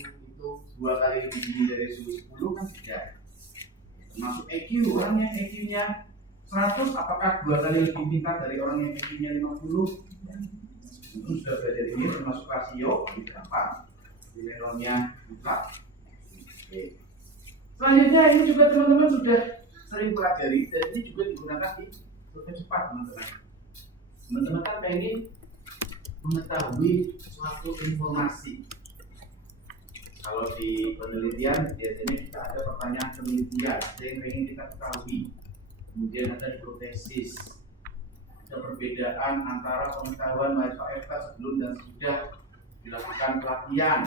itu 2 kali lebih tinggi dari suhu 10 kan tidak. Termasuk EQ, orang yang EQ-nya 100 apakah 2 kali lebih pintar dari orang yang EQ-nya 50? Itu sudah belajar ini, termasuk rasio di berapa nilainya mutlak. Oke. Selanjutnya ini juga teman-teman sudah sering pelajari dan ini juga digunakan di survei cepat teman-teman. Teman-teman kan pengen mengetahui suatu informasi. Kalau di penelitian biasanya kita ada pertanyaan penelitian yang pengen kita ketahui. Kemudian ada hipotesis, ada perbedaan antara pengetahuan mahasiswa FK sebelum dan sesudah dilakukan pelatihan.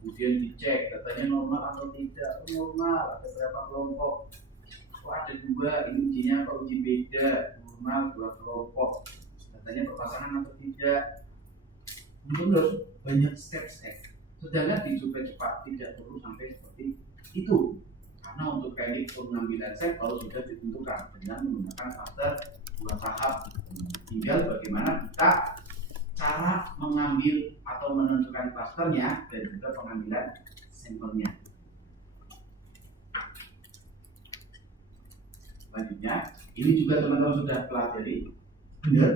Kemudian dicek datanya normal atau tidak. Normal, ada berapa kelompok? Kok ada 2, ini ujinya apa uji beda? Normal 2 kelompok. Datanya berpasangan atau tidak? Menurut banyak step-step. Sedangkan di survei cepat tidak perlu sampai seperti itu. Karena untuk teknik pengambilan sampel sudah ditentukan dengan menggunakan fase 2 tahap. Tinggal bagaimana kita cara mengambil atau menentukan klasternya dan juga pengambilan sampelnya. Selanjutnya, ini juga teman-teman sudah pelajari, benar?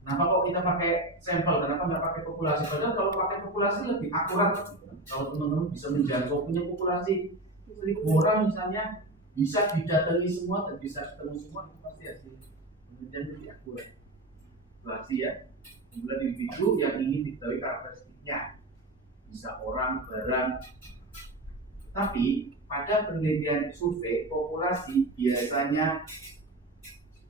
Kenapa kok kita pakai sampel? Kenapa nggak pakai populasi? Padahal kalau pakai populasi lebih akurat. Kalau teman-teman bisa menjangkau punya populasi 1.000 orang misalnya, bisa didatangi semua dan bisa ketemu semua, itu pasti hasil penelitian lebih akurat. Populasi ya, kemudian individu yang ingin diketahui karakteristiknya, bisa orang, barang. Tapi pada penelitian survei populasi biasanya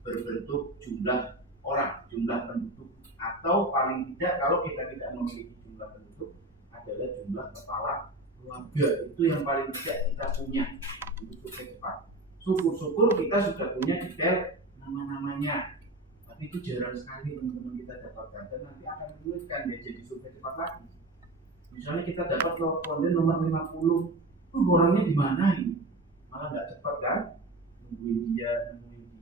berbentuk jumlah orang, jumlah penduduk, atau paling tidak kalau kita tidak memiliki jumlah penduduk adalah jumlah kepala keluarga. Itu yang paling tidak kita punya untuk survei cepat. Syukur-syukur kita sudah punya detail nama-namanya, tapi itu jarang sekali teman-teman kita dapatkan dan nanti akan menyulitkan dia jadi survei cepat lagi. Misalnya kita dapat responden nomor 50, orangnya di mana ini? Malah nggak cepat kan? Nungguin dia.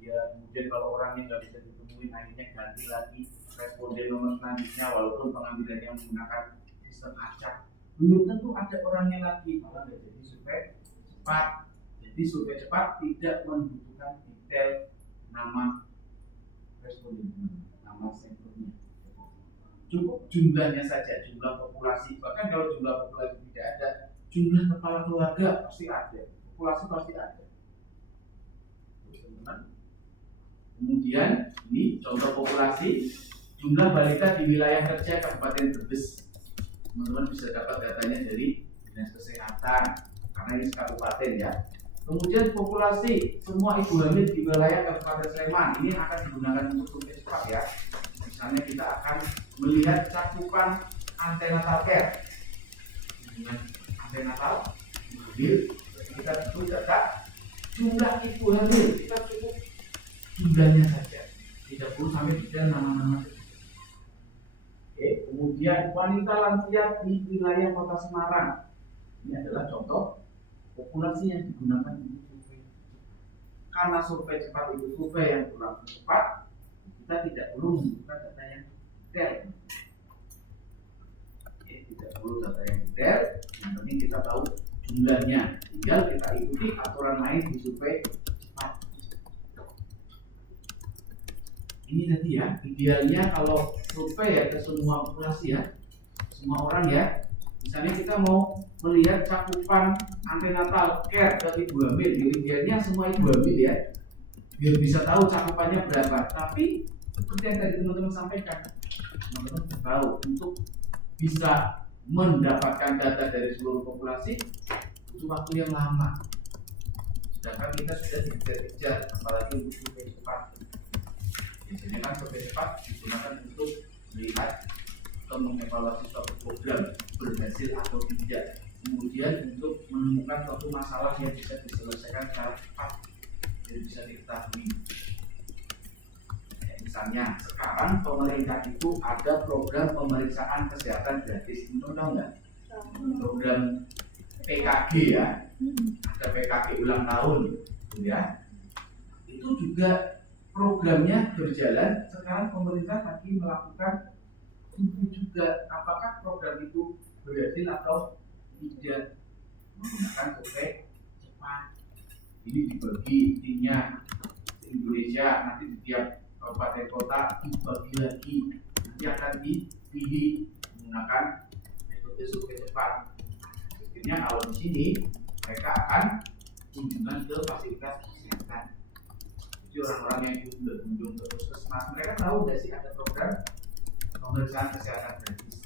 Kemudian kalau orangnya nggak bisa ditemuin, akhirnya ganti lagi responden nomor selanjutnya, walaupun pengambilannya menggunakan sistem acak. Belum tentu ada orangnya lagi, malah nggak jadi survei cepat. Jadi survei cepat tidak membutuhkan detail nama responden, nama sampelnya. Cukup jumlahnya saja, jumlah populasi. Bahkan kalau jumlah populasi tidak ada, jumlah kepala keluarga pasti ada, populasi pasti ada. Teman-teman. Kemudian ini contoh populasi jumlah balita di wilayah kerja Kabupaten Brebes. Teman-teman bisa dapat datanya dari Dinas Kesehatan karena ini kabupaten ya. Kemudian populasi semua ibu hamil di wilayah Kabupaten Sleman ini akan digunakan untuk survei cepat ya. Misalnya kita akan melihat cakupan antenatal care. Dengan antenatal hamil, kita butuh data jumlah ibu hamil, kita cukup jumlahnya saja, tidak perlu sampai detail nama-nama. Oke, kemudian wanita lansia di wilayah Kota Semarang. Ini adalah contoh populasi yang digunakan untuk survei. Karena survei cepat itu survei yang berlangsung cepat, kita tidak perlu membuka data yang detail. Oke, tidak perlu data yang detail, yang penting kita tahu jumlahnya. Tinggal kita ikuti aturan main di survei cepat. Ini tadi ya, idealnya kalau survei ya ke semua populasi ya, semua orang ya. Misalnya kita mau melihat cakupan antenatal care ke ibu hamil, idealnya semua ibu hamil ya, biar bisa tahu cakupannya berapa. Tapi seperti yang tadi teman-teman sampaikan, teman-teman tahu untuk bisa mendapatkan data dari seluruh populasi butuh waktu yang lama. Sedangkan kita sudah dikejar-kejar, apalagi untuk survei cepat. Biasanya kan survei cepat digunakan untuk melihat atau mengevaluasi suatu program berhasil atau tidak. Kemudian untuk menemukan suatu masalah yang bisa diselesaikan secara cepat dan bisa diketahui. Misalnya sekarang pemerintah itu ada program pemeriksaan kesehatan gratis, tahu nggak? Program PKG ya, ada PKG ulang tahun, ya. Itu juga programnya berjalan. Sekarang pemerintah lagi melakukan survei juga apakah program itu berhasil atau tidak menggunakan survei cepat. Ini dibagi timnya di Indonesia, nanti di tiap kabupaten kota dibagi lagi, nanti akan dipilih menggunakan metode survei cepat. Akhirnya kalau di sini mereka akan kunjungan ke fasilitas kesehatan. Jadi orang-orang yang berkunjung ke puskesmas, mereka tahu nggak sih ada program pemeriksaan kesehatan gratis?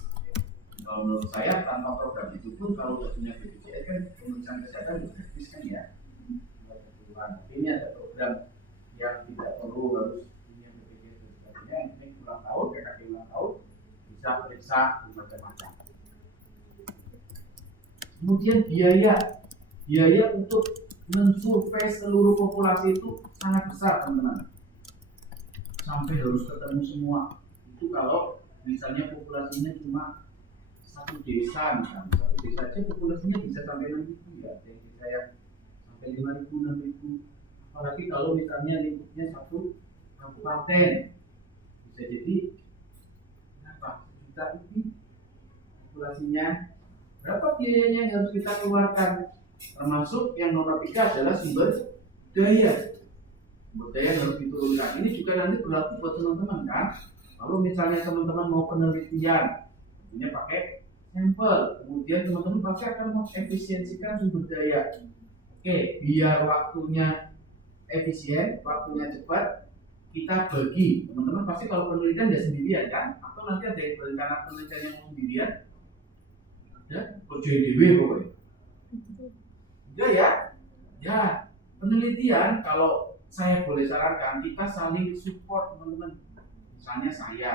Kalau menurut saya tanpa program itu pun kalau nggak punya BPJS kan pemeriksaan kesehatan juga gratis kan ya. Ini ada program yang tidak perlu harus punya BPJS. Sebenarnya ini ulang tahun, PKK ulang tahun bisa periksa macam-macam. Kemudian biaya untuk mensurvei seluruh populasi itu sangat besar teman-teman, sampai harus ketemu semua. Itu kalau misalnya populasinya cuma satu desa, misalnya satu desa aja populasinya bisa sampai 6.000 ya, yang desa yang sampai 5.000, 6.000. Apalagi kalau misalnya lingkupnya satu kabupaten, bisa jadi berapa? Sejuta lebih populasinya. Berapa biayanya yang harus kita keluarkan? Termasuk yang nomor 3 adalah sumber daya. Sumber daya yang harus diturunkan. Ini juga nanti berlaku buat teman-teman kan. Kalau misalnya teman-teman mau penelitian, tentunya pakai sampel. Kemudian teman-teman pasti akan mengefisiensikan sumber daya. Oke, biar waktunya efisien, waktunya cepat, kita bagi. Teman-teman pasti kalau penelitian nggak sendirian kan? Atau nanti ada yang berencana penelitian yang mau sendirian? Ada PJDW pokoknya. Ya, penelitian kalau saya boleh sarankan kita saling support teman-teman. Misalnya saya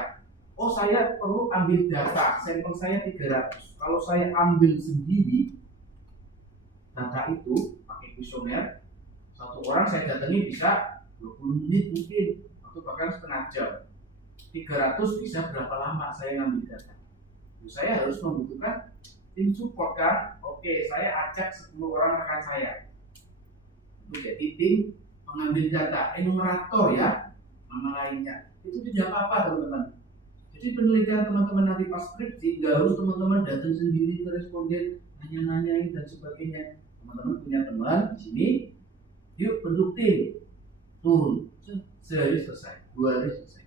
perlu ambil data, sampel saya 300. Kalau saya ambil sendiri data itu pakai kuesioner, satu orang saya datangi bisa 20 menit mungkin, atau bahkan setengah jam. 300 bisa berapa lama saya ngambil data? Saya harus membutuhkan tim support kan. Oke, saya ajak 10 orang rekan saya untuk jadi tim mengambil data, enumerator ya, nama lainnya. Itu tidak apa-apa teman-teman. Jadi penelitian teman-teman nanti pas skripsi nggak harus teman-teman datang sendiri ke responden, nanya-nanyain dan sebagainya. Teman-teman punya teman di sini, yuk bentuk tim, turun, sehari selesai, 2 hari selesai.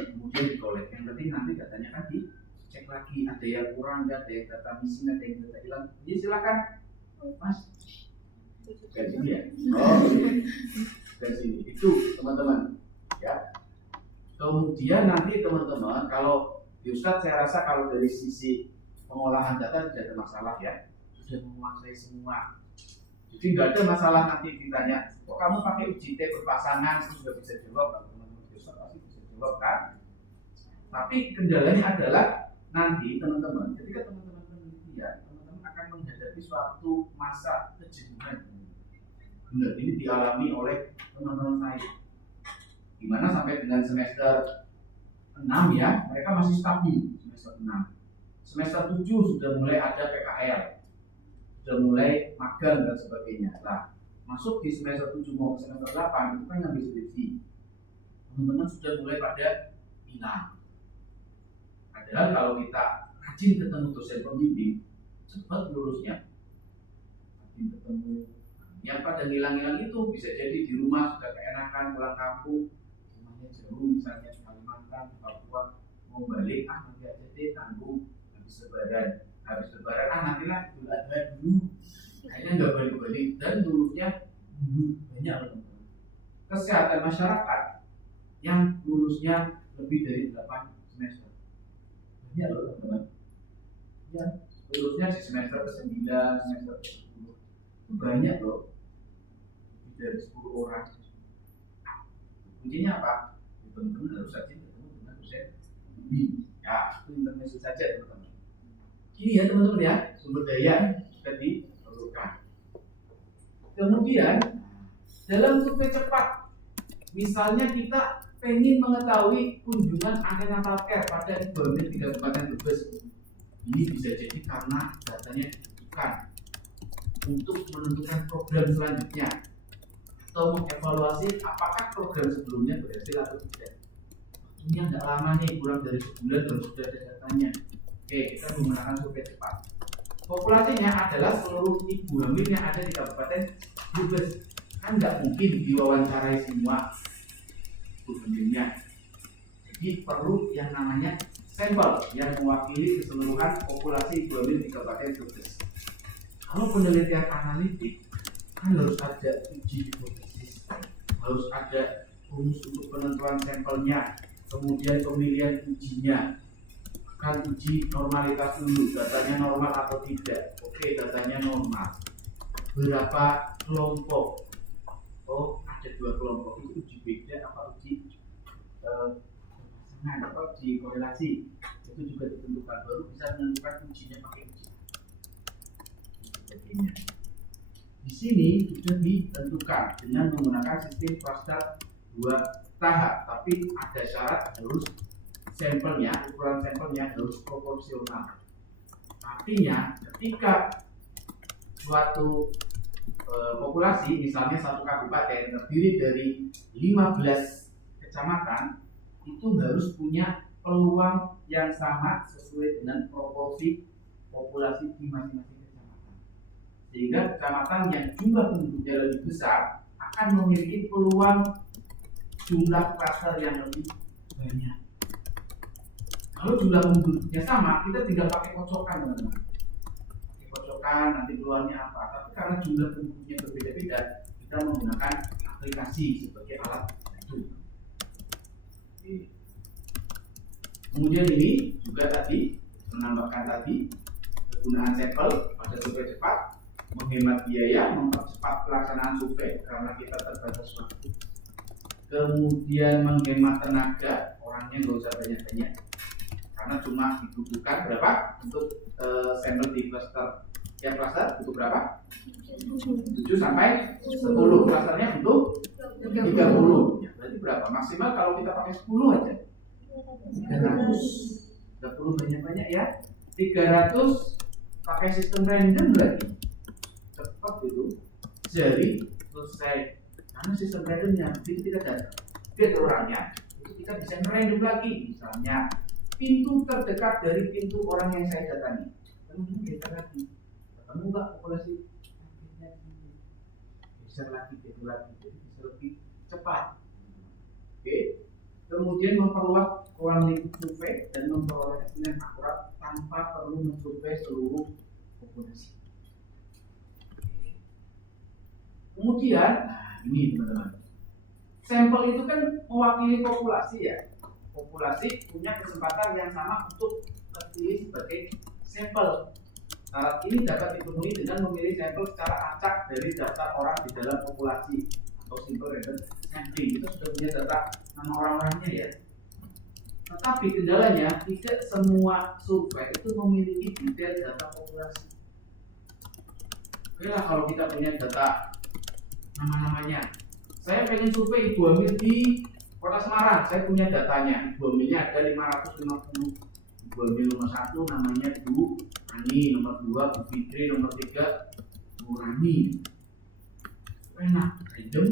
Kemudian dikolek. Yang penting nanti datanya kan cek lagi, ada yang kurang, ada yang data missing, ada yang data hilang. Jadi silakan, Mas. Dari sini ya. Dari sini. Itu teman-teman. Ya. Kemudian nanti teman-teman, kalau di Ustadz saya rasa kalau dari sisi pengolahan data tidak ada masalah ya, sudah menguasai semua. Jadi nggak ada masalah nanti ditanya, kok kamu pakai UJT berpasangan, itu sudah bisa jawab. Kalau teman-teman di Ustadz pasti bisa jawab kan. Tapi kendalanya adalah nanti teman-teman, ketika teman-teman penelitian, teman-teman akan menghadapi suatu masa kejenuhan. Benar, ini dialami oleh teman-teman saya. Dimana sampai dengan semester 6 ya, mereka masih stabil semester 6. Semester 7 sudah mulai ada PKL, sudah mulai magang dan sebagainya. Nah, masuk di semester 7 mau ke semester 8 itu kan ngambil skripsi. Teman-teman sudah mulai pada hilang. Padahal kalau kita rajin ketemu dosen pembimbing, cepat lulusnya. Rajin ketemu. Yang pada hilang-hilang itu bisa jadi di rumah sudah keenakan pulang kampung, rumahnya jauh misalnya Kalimantan, Papua, mau balik nanti aja deh tanggung habis lebaran nantilah Idul Adha dulu. Akhirnya nggak balik-balik dan lulusnya banyak loh. Kesehatan masyarakat yang lulusnya lebih dari 8 semester. Banyak loh teman-teman. Ya, lulusnya di semester ke-9, semester ke-10. Itu banyak loh. Lebih dari 10 orang. Kuncinya apa? Teman-teman harus rajin ketemu dengan dosen pembimbing. Ya, itu intermezzo saja teman-teman. Ini ya teman-teman ya, sumber daya sudah diperlukan. Kemudian dalam survei cepat, misalnya kita pengen mengetahui kunjungan antenatal care pada ibu hamil 3 kabupaten Brebes. Ini bisa jadi karena datanya dibutuhkan untuk menentukan program selanjutnya atau mengevaluasi apakah program sebelumnya berhasil atau tidak. Ini agak lama nih, kurang dari sebulan baru sudah ada datanya. Oke, kita menggunakan survei cepat. Populasinya adalah seluruh ibu hamil yang ada di Kabupaten Brebes. Kan nggak mungkin diwawancarai semua ibu hamilnya. Jadi perlu yang namanya sampel yang mewakili keseluruhan populasi ibu hamil di Kabupaten Brebes. Kalau penelitian analitik kan harus ada uji hipotesis, harus ada rumus untuk penentuan sampelnya, kemudian pemilihan ujinya, kan uji normalitas dulu, datanya normal atau tidak. Oke, datanya normal. Berapa kelompok? Oh, ada 2 kelompok. Itu uji beda apa uji apa uji korelasi? Itu juga ditentukan. Baru bisa menentukan ujinya pakai uji. Di sini sudah ditentukan dengan menggunakan sistem cluster 2 tahap, tapi ada syarat harus sampelnya, ukuran sampelnya harus proporsional. Artinya ketika suatu populasi, misalnya satu kabupaten terdiri dari 15 kecamatan, itu harus punya peluang yang sama sesuai dengan proporsi populasi di masing-masing kecamatan. Sehingga kecamatan yang jumlah penduduknya lebih besar akan memiliki peluang jumlah klaster yang lebih banyak. Kalau jumlah penduduknya sama, kita tinggal pakai kocokan, teman-teman. Pakai kocokan, nanti keluarnya apa. Tapi karena jumlah penduduknya berbeda-beda, kita menggunakan aplikasi sebagai alat bantu. Kemudian ini juga tadi menambahkan tadi kegunaan sampel pada survei cepat, menghemat biaya, mempercepat pelaksanaan survei karena kita terbatas waktu. Kemudian menghemat tenaga, orangnya nggak usah banyak-banyak karena cuma dibutuhkan berapa untuk sampel di cluster. Tiap cluster butuh berapa? 7 sampai 10. Clusternya untuk 30. Ya, berarti berapa? Maksimal kalau kita pakai 10 aja 300. 30 banyak-banyak ya. 300 pakai sistem random lagi. Cepat itu. Jadi selesai. Karena sistem randomnya itu kita datang ke orangnya, itu kita bisa random lagi. Misalnya pintu terdekat dari pintu orang yang saya datangi, kemudian kita lagi ketemu nggak populasi akhirnya bisa lagi jadi bisa lebih cepat. Oke. Kemudian memperluas ruang lingkup survei dan memperoleh hasil yang akurat tanpa perlu mensurvei seluruh populasi. Kemudian, nah ini teman-teman, sampel itu kan mewakili populasi ya. Populasi punya kesempatan yang sama untuk terpilih sebagai sampel. Syarat ini dapat dipenuhi dengan memilih sampel secara acak dari daftar orang di dalam populasi atau simple random sampling. Kita sudah punya data nama orang-orangnya ya. Tetapi kendalanya tidak semua survei itu memiliki detail data populasi. Oke lah, kalau kita punya data nama-namanya, saya pengen survei ibu hamil di Kota Semarang, saya punya datanya. Ibu hamilnya ada 550. Ibu hamil nomor 1 namanya Bu Ani, nomor 2 Bu Fitri, nomor 3 Bu Rani. Enak, random.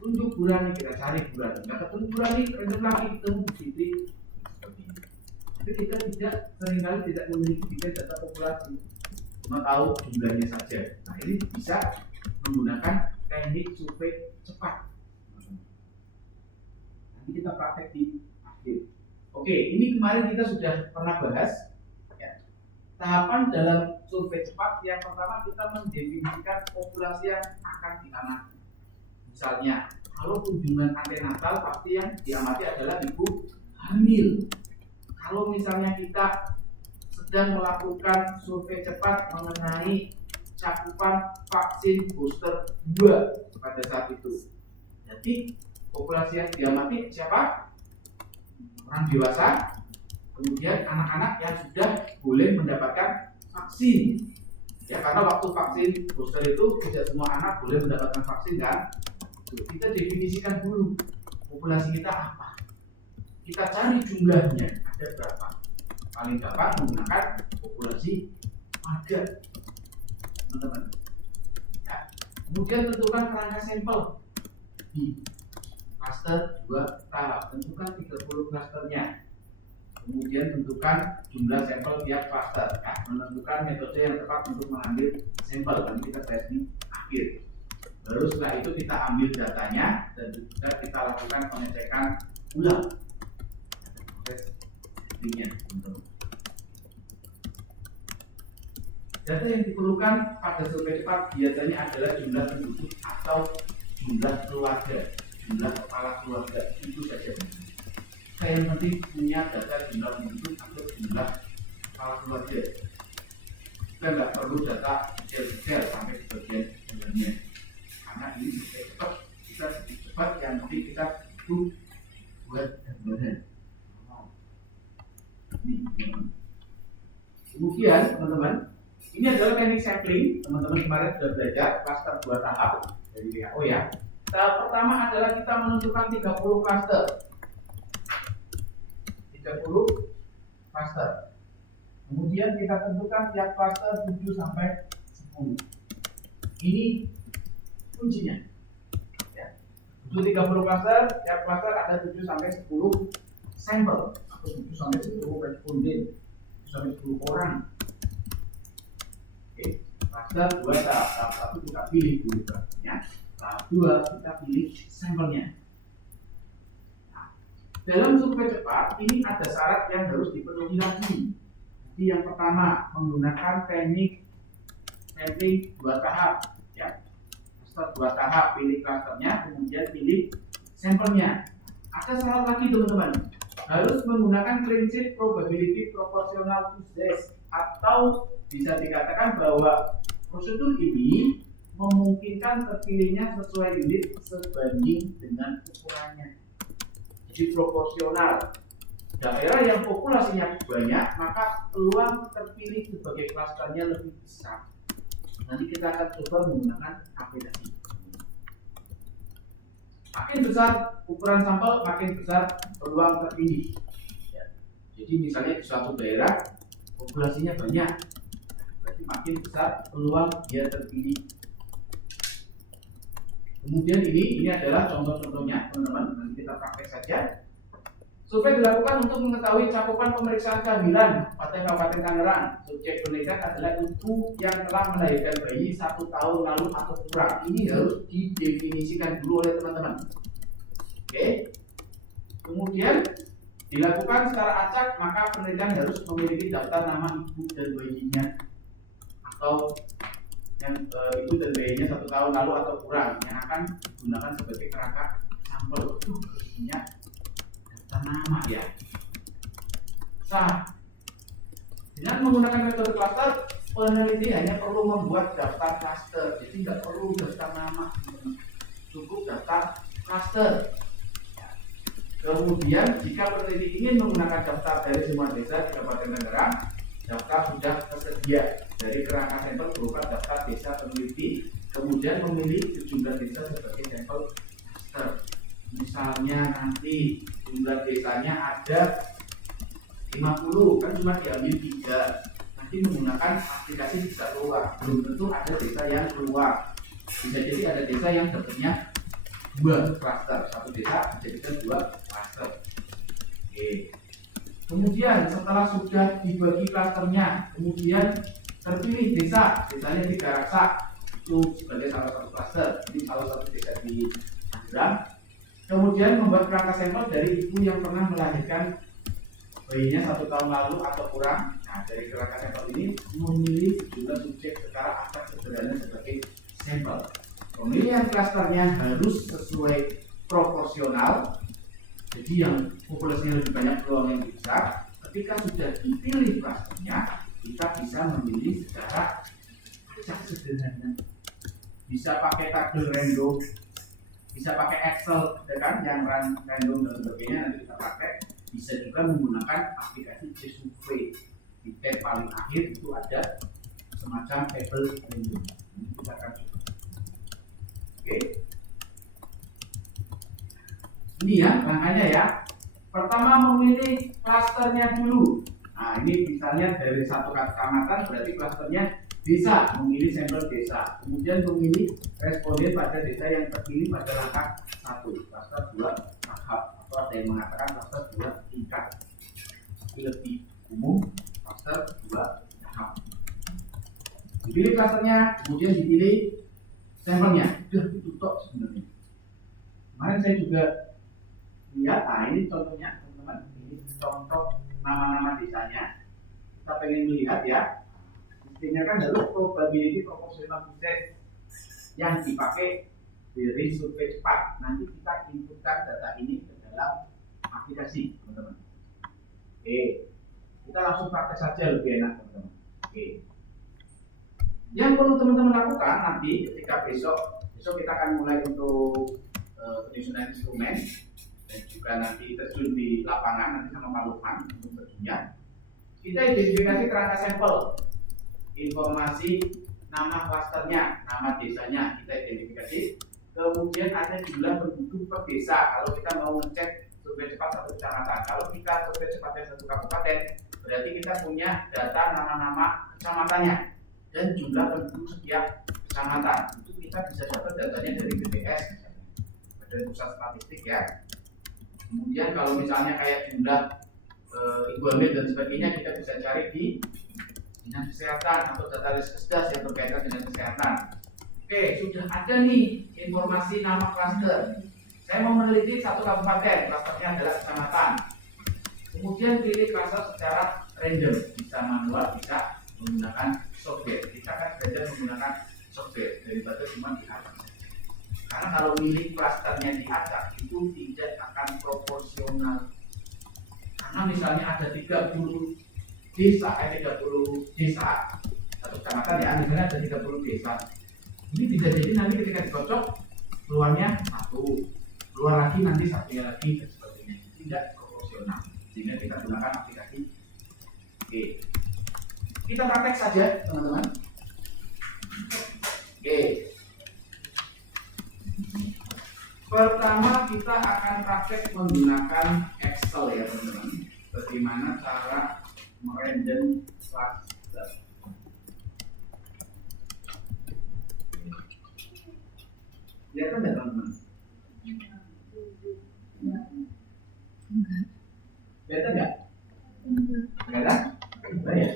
Tunjuk Bu Rani, kita cari Bu Rani. Nggak ketemu Bu Rani, random lagi ketemu Bu Fitri. Tapi kita seringkali tidak memiliki detail data populasi, cuma tahu jumlahnya saja. Nah ini bisa menggunakan teknik survei cepat. Nanti kita praktek di akhir. Oke, ini kemarin kita sudah pernah bahas ya. Tahapan dalam survei cepat yang pertama kita mendefinisikan populasi yang akan diamati. Misalnya, kalau kunjungan antenatal pasti yang diamati adalah ibu hamil. Kalau misalnya kita sedang melakukan survei cepat mengenai cakupan vaksin booster 2 pada saat itu, jadi populasi yang diamati siapa? Orang dewasa, kemudian anak-anak yang sudah boleh mendapatkan vaksin. Ya, karena waktu vaksin booster itu tidak semua anak boleh mendapatkan vaksin kan? Kita definisikan dulu populasi kita apa. Kita cari jumlahnya ada berapa. Paling gampang menggunakan populasi warga, teman-teman. Ya. Kemudian tentukan kerangka sampel di klaster 2 tahap. Tentukan 30 klasternya. Kemudian tentukan jumlah sampel tiap klaster. Nah, menentukan metode yang tepat untuk mengambil sampel. Nanti kita bahas di akhir. Baru setelah itu kita ambil datanya dan juga kita lakukan pengecekan ulang. Proses settingnya, teman-teman. Data yang diperlukan pada survei cepat biasanya adalah jumlah penduduk atau jumlah keluarga, jumlah kepala keluarga, itu saja. Yang penting punya data jumlah penduduk atau jumlah kepala keluarga. Kita nggak perlu data detail sampai ke bagian dalamnya, karena ini survei cepat. Kita sedikit cepat, yang penting kita buat gambaran. Kemudian teman-teman, ini adalah teknik sampling. Teman-teman kemarin sudah belajar klaster 2 tahap dari WHO ya. Tahap pertama adalah kita menentukan 30 klaster. 30 klaster. Kemudian kita tentukan tiap klaster 7 sampai 10. Ini kuncinya. Ya. Untuk 30 klaster, tiap klaster ada 7 sampai 10 sampel atau 7 sampai 10 responden, 7 sampai 10 orang. Oke, klaster 2 tahap 1 kita pilih dulu klasternya, tahap 2 kita pilih sampelnya. Nah, dalam survei cepat ini ada syarat yang harus dipenuhi lagi. Jadi yang pertama menggunakan teknik sampling 2 tahap, ya. Klaster 2 tahap, pilih klasternya, kemudian pilih sampelnya. Ada syarat lagi teman-teman, harus menggunakan prinsip probability proportional to size, atau bisa dikatakan bahwa prosedur ini memungkinkan terpilihnya sesuai unit sebanding dengan ukurannya. Jadi proporsional. Daerah yang populasinya banyak, maka peluang terpilih sebagai klasternya lebih besar. Nanti kita akan coba menggunakan aplikasi. Makin besar ukuran sampel, makin besar peluang terpilih. Ya. Jadi misalnya di suatu daerah populasinya banyak, berarti makin besar peluang dia terpilih. Kemudian ini adalah contoh-contohnya teman-teman, nanti kita praktek saja. Survei dilakukan untuk mengetahui cakupan pemeriksaan kehamilan pada Kabupaten Tangerang. Subjek penelitian adalah ibu yang telah melahirkan bayi 1 tahun lalu atau kurang. Ini harus didefinisikan dulu oleh teman-teman. Oke. Kemudian dilakukan secara acak, maka penelitian harus memiliki daftar nama ibu dan bayinya, atau yang ibu dan bayinya 1 tahun lalu atau kurang, yang akan digunakan sebagai kerangka sampel. Itu harusnya nama ya. Dengan menggunakan metode klaster, peneliti hanya perlu membuat daftar klaster, jadi tidak perlu daftar nama, cukup daftar klaster. Kemudian jika peneliti ingin menggunakan daftar dari semua desa di Kabupaten Tangerang, daftar sudah tersedia dari kerangka sampel berupa daftar desa peneliti, kemudian memilih sejumlah desa sebagai sampel klaster. Misalnya nanti jumlah desanya ada 50, kan cuma diambil 3. Nanti menggunakan aplikasi bisa keluar, belum tentu ada desa yang keluar. Bisa jadi ada desa yang dapatnya 2 klaster, satu desa dijadikan 2 klaster. Oke. Kemudian setelah sudah dibagi klasternya, kemudian terpilih desanya di Garaksa itu sebagai salah satu klaster, ini salah satu desa di Tangerang. Kemudian membuat kerangka sampel dari ibu yang pernah melahirkan bayinya 1 tahun lalu atau kurang. Nah, dari kerangka sampel ini memilih sejumlah subjek secara acak sederhana sebagai sampel. Pemilihan klasternya harus sesuai proporsional. Jadi yang populasinya lebih banyak peluangnya lebih besar. Ketika sudah dipilih klasternya, kita bisa memilih secara acak sederhana. Bisa pakai tabel random, bisa pakai Excel, kan, yang random dan sebagainya, nanti kita pakai. Bisa juga menggunakan aplikasi C-Survey. Di tab paling akhir itu ada semacam tabel random. Ini kita akan coba. Oke. Ini ya langkahnya ya. Pertama memilih klasternya dulu. Nah ini misalnya dari satu kecamatan, berarti klasternya desa, memilih sampel desa. Kemudian memilih responden pada desa yang terpilih pada langkah 1, klaster 2 tahap, atau ada yang mengatakan klaster 2 tingkat. lebih umum, klaster 2 tahap. Dipilih klasternya, kemudian dipilih sampelnya. Udah itu tok sebenarnya. Kemarin saya juga lihat, ini contohnya teman-teman, ini contoh nama-nama desanya. Kita pengen melihat ya, mestinya kan harus probability proportional disease yang dipakai dari survei cepat. Nanti kita inputkan data ini ke dalam aplikasi, teman-teman. Oke, kita langsung praktek saja lebih enak, teman-teman. Oke, yang perlu teman-teman lakukan nanti ketika besok kita akan mulai untuk penyusunan instrumen dan juga nanti terjun di lapangan nanti sama Pak Lukman untuk terjunnya. Kita identifikasi kerangka sampel, informasi nama klasternya, nama desanya kita identifikasi. Kemudian ada jumlah penduduk per desa kalau kita mau ngecek survei cepat satu kecamatan. Kalau kita survei cepatnya satu kabupaten, berarti kita punya data nama-nama kecamatannya dan jumlah penduduk setiap kecamatan. Itu kita bisa dapat datanya dari BPS, Badan Pusat Statistik ya. Kemudian kalau misalnya kayak jumlah ibu hamil dan sebagainya, kita bisa cari di dinas kesehatan atau data Riskesdas yang berkaitan dengan kesehatan. Oke, sudah ada nih informasi nama klaster. Saya mau meneliti satu kabupaten, klasternya adalah kecamatan. Kemudian pilih klaster secara random, bisa manual, bisa menggunakan software. Kita akan belajar menggunakan software daripada cuma diacak. Karena kalau milih klasternya diacak itu tidak akan proporsional. Karena misalnya ada 30 desa, 30 desa satu kecamatan ya, misalnya ada 30 desa. Ini bisa jadi nanti ketika dikocok keluarnya satu, keluar lagi nanti satunya lagi dan sebagainya. Tidak proporsional. Sehingga kita gunakan aplikasi. Oke, kita praktek saja teman-teman. Oke, pertama kita akan praktek menggunakan Excel ya teman-teman. Bagaimana cara merandom cluster. Lihat kan teman-teman? Lihat enggak? Enggak kan? Enggak ya?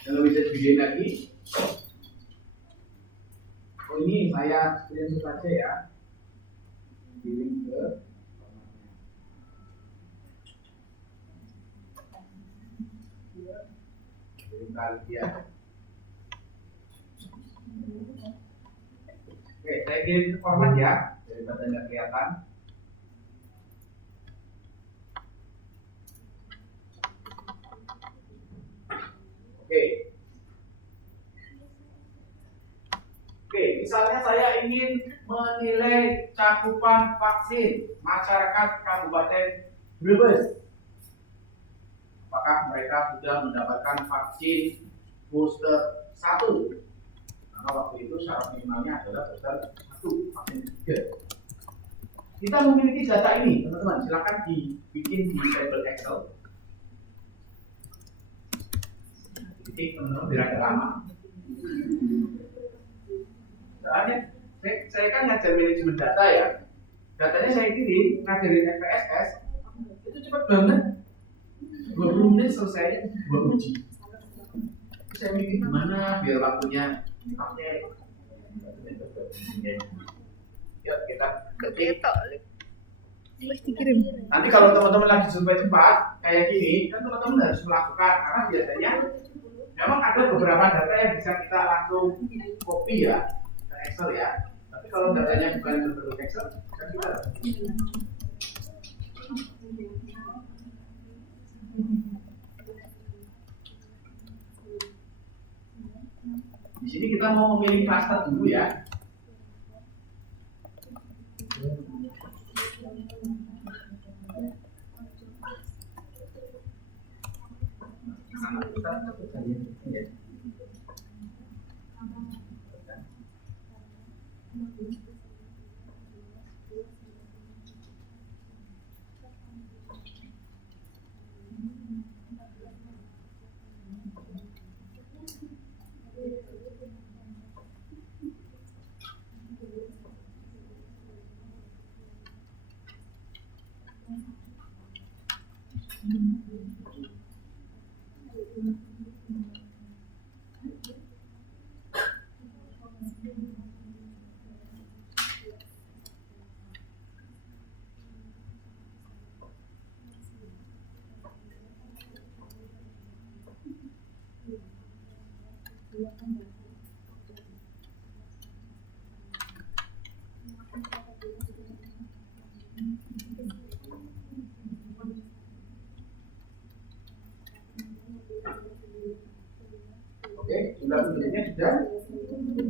Kalau bisa dibikin lagi. Oh ini saya screenshot saja ya. Kirim ke kalian. Oke, saya kirim format ya, daripada nggak kelihatan. Oke, misalnya saya ingin menilai cakupan vaksin masyarakat Kabupaten Brebes. Apakah mereka sudah mendapatkan vaksin booster 1? Karena waktu itu syarat minimalnya adalah booster 1, vaksin 3. Kita memiliki data ini, teman-teman. Silakan dibikin di tabel Excel. Titik teman-teman biar agak lama. Soalnya saya kan ngajar manajemen data ya. Datanya saya kirim, ngajarin FPSS, itu cepat banget. 20 menit selesai 2 uji. Saya mikir gimana biar waktunya dipakai. Yuk kita ketik. Nanti kalau teman-teman lagi survei cepat kayak gini, kan teman-teman harus melakukan karena biasanya memang ada beberapa data yang bisa kita langsung copy ya ke Excel ya. Tapi kalau datanya bukan berbentuk Excel, kan gimana? Di sini kita mau memilih cluster dulu ya. Oke, jumlah penduduknya sudah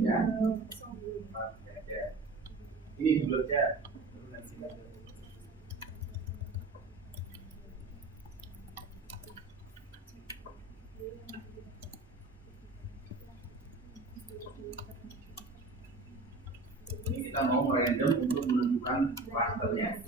ya. Ini jumlahnya. Ini kita mau random untuk menentukan klasternya.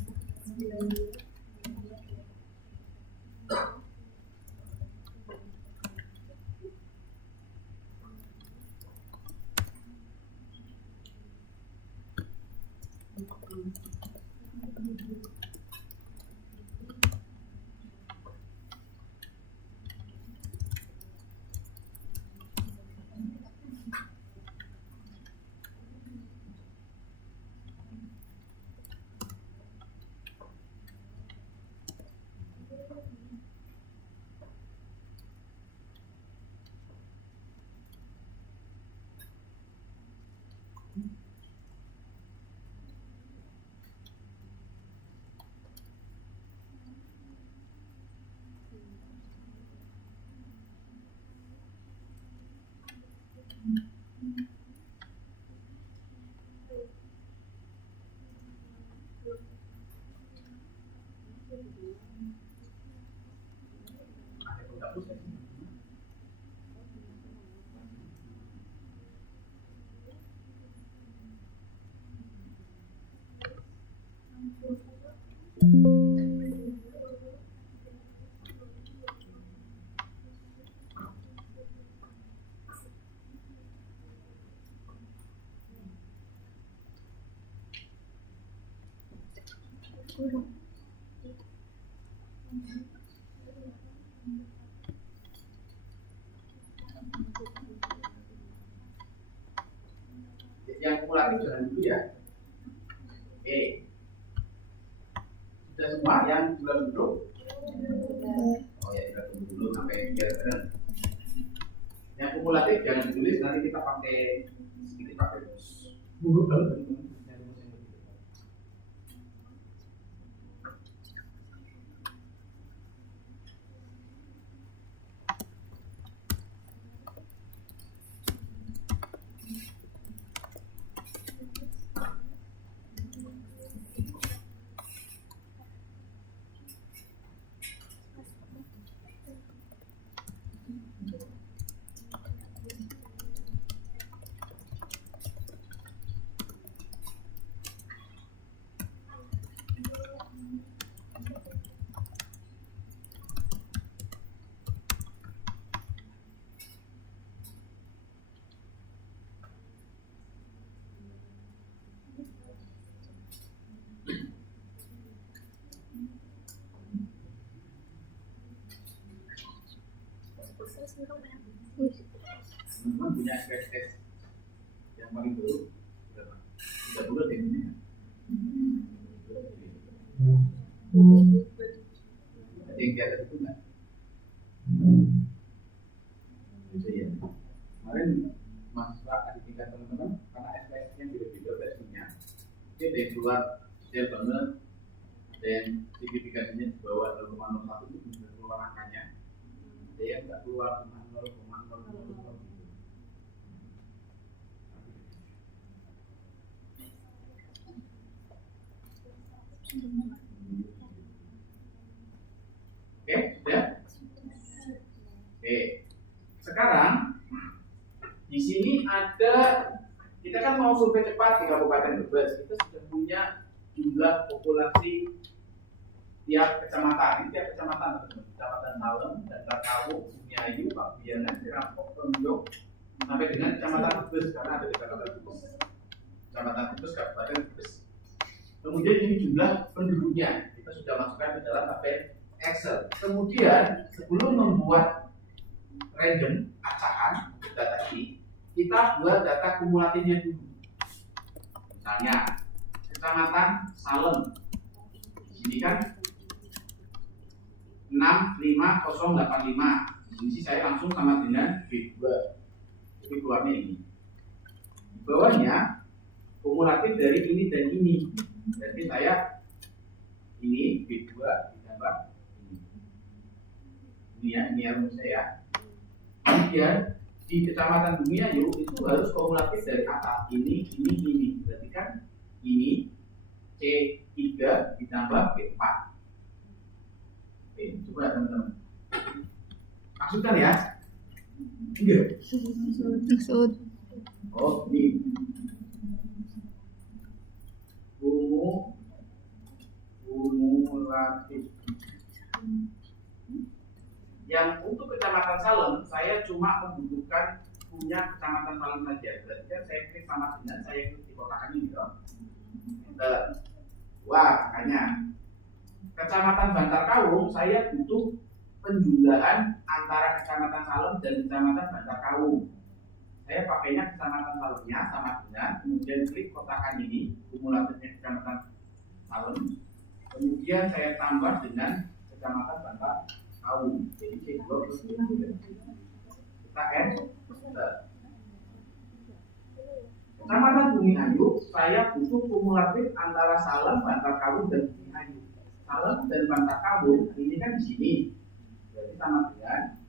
Yang kumulatif jangan dulu ya. Oke. Sudah semua yang jumlah penduduk? Oh ya, kita tunggu dulu sampai biar benar. Yang kumulatif jangan ditulis, nanti kita pakai sedikit pakai terus. Buruk banget. Teman-teman punya tes yang paling dulu berapa? 30 deh ini. Ada yang di atas itu enggak? Bisa ya. Kemarin mahasiswa adik tingkat teman-teman karena SKS-nya beda-beda versinya. Dia ada yang keluar detail banget, ada yang signifikasinya di bawah 0,01 itu bisa keluar angkanya, ada yang nggak keluar cuma 0,00. Oke, sudah? Oke. Sekarang di sini ada, kita kan mau survei cepat di Kabupaten Brebes, kita sudah punya jumlah populasi tiap kecamatan. Ini tiap kecamatan, Kecamatan Salem, Dasar Kawu, Sunyayu, Pabianan, Rampok, Tonjong, sampai dengan Kecamatan Brebes karena ada di Kecamatan Brebes. Kecamatan Brebes, Kabupaten Brebes. Kemudian ini jumlah penduduknya, kita sudah masukkan ke dalam tabel Excel. Kemudian sebelum membuat random, acakan data ini, kita buat data kumulatifnya dulu. Misalnya Kecamatan Salem, di sini kan 65085. Di sini saya langsung sama dengan B2. Jadi keluarnya ini. Di bawahnya kumulatif dari ini dan ini. Jadi saya ini B2 ditambah ini. Ini ya rumus saya. Kemudian di Kecamatan Bumiayu itu harus kumulatif dari atas ini. Berarti kan ini C3 ditambah B4. Oke, coba teman-teman. Maksudkan ya? Iya. Maksud. Oh, ini. Kumulatif. Yang untuk Kecamatan Salem, saya cuma membutuhkan punya Kecamatan Salem saja. Berarti kan saya klik sama dengan saya klik di kotakan ini, dong. Enter. Wah, makanya Kecamatan Bantar Kawung saya butuh penjumlahan antara Kecamatan Salem dan Kecamatan Bantar Kawung. Saya pakainya Kecamatan Salemnya sama dengan, kemudian klik kotakan ini kumulatifnya Kecamatan Salem, kemudian saya tambah dengan Kecamatan Bantar Kawung. Jadi C2 plus kita enter. Kecamatan Bumiayu saya butuh kumulatif antara Salem, Bantar Kawung dan Bumiayu. Salem dan Bantar Kawung ini kan di sini, berarti sama dengan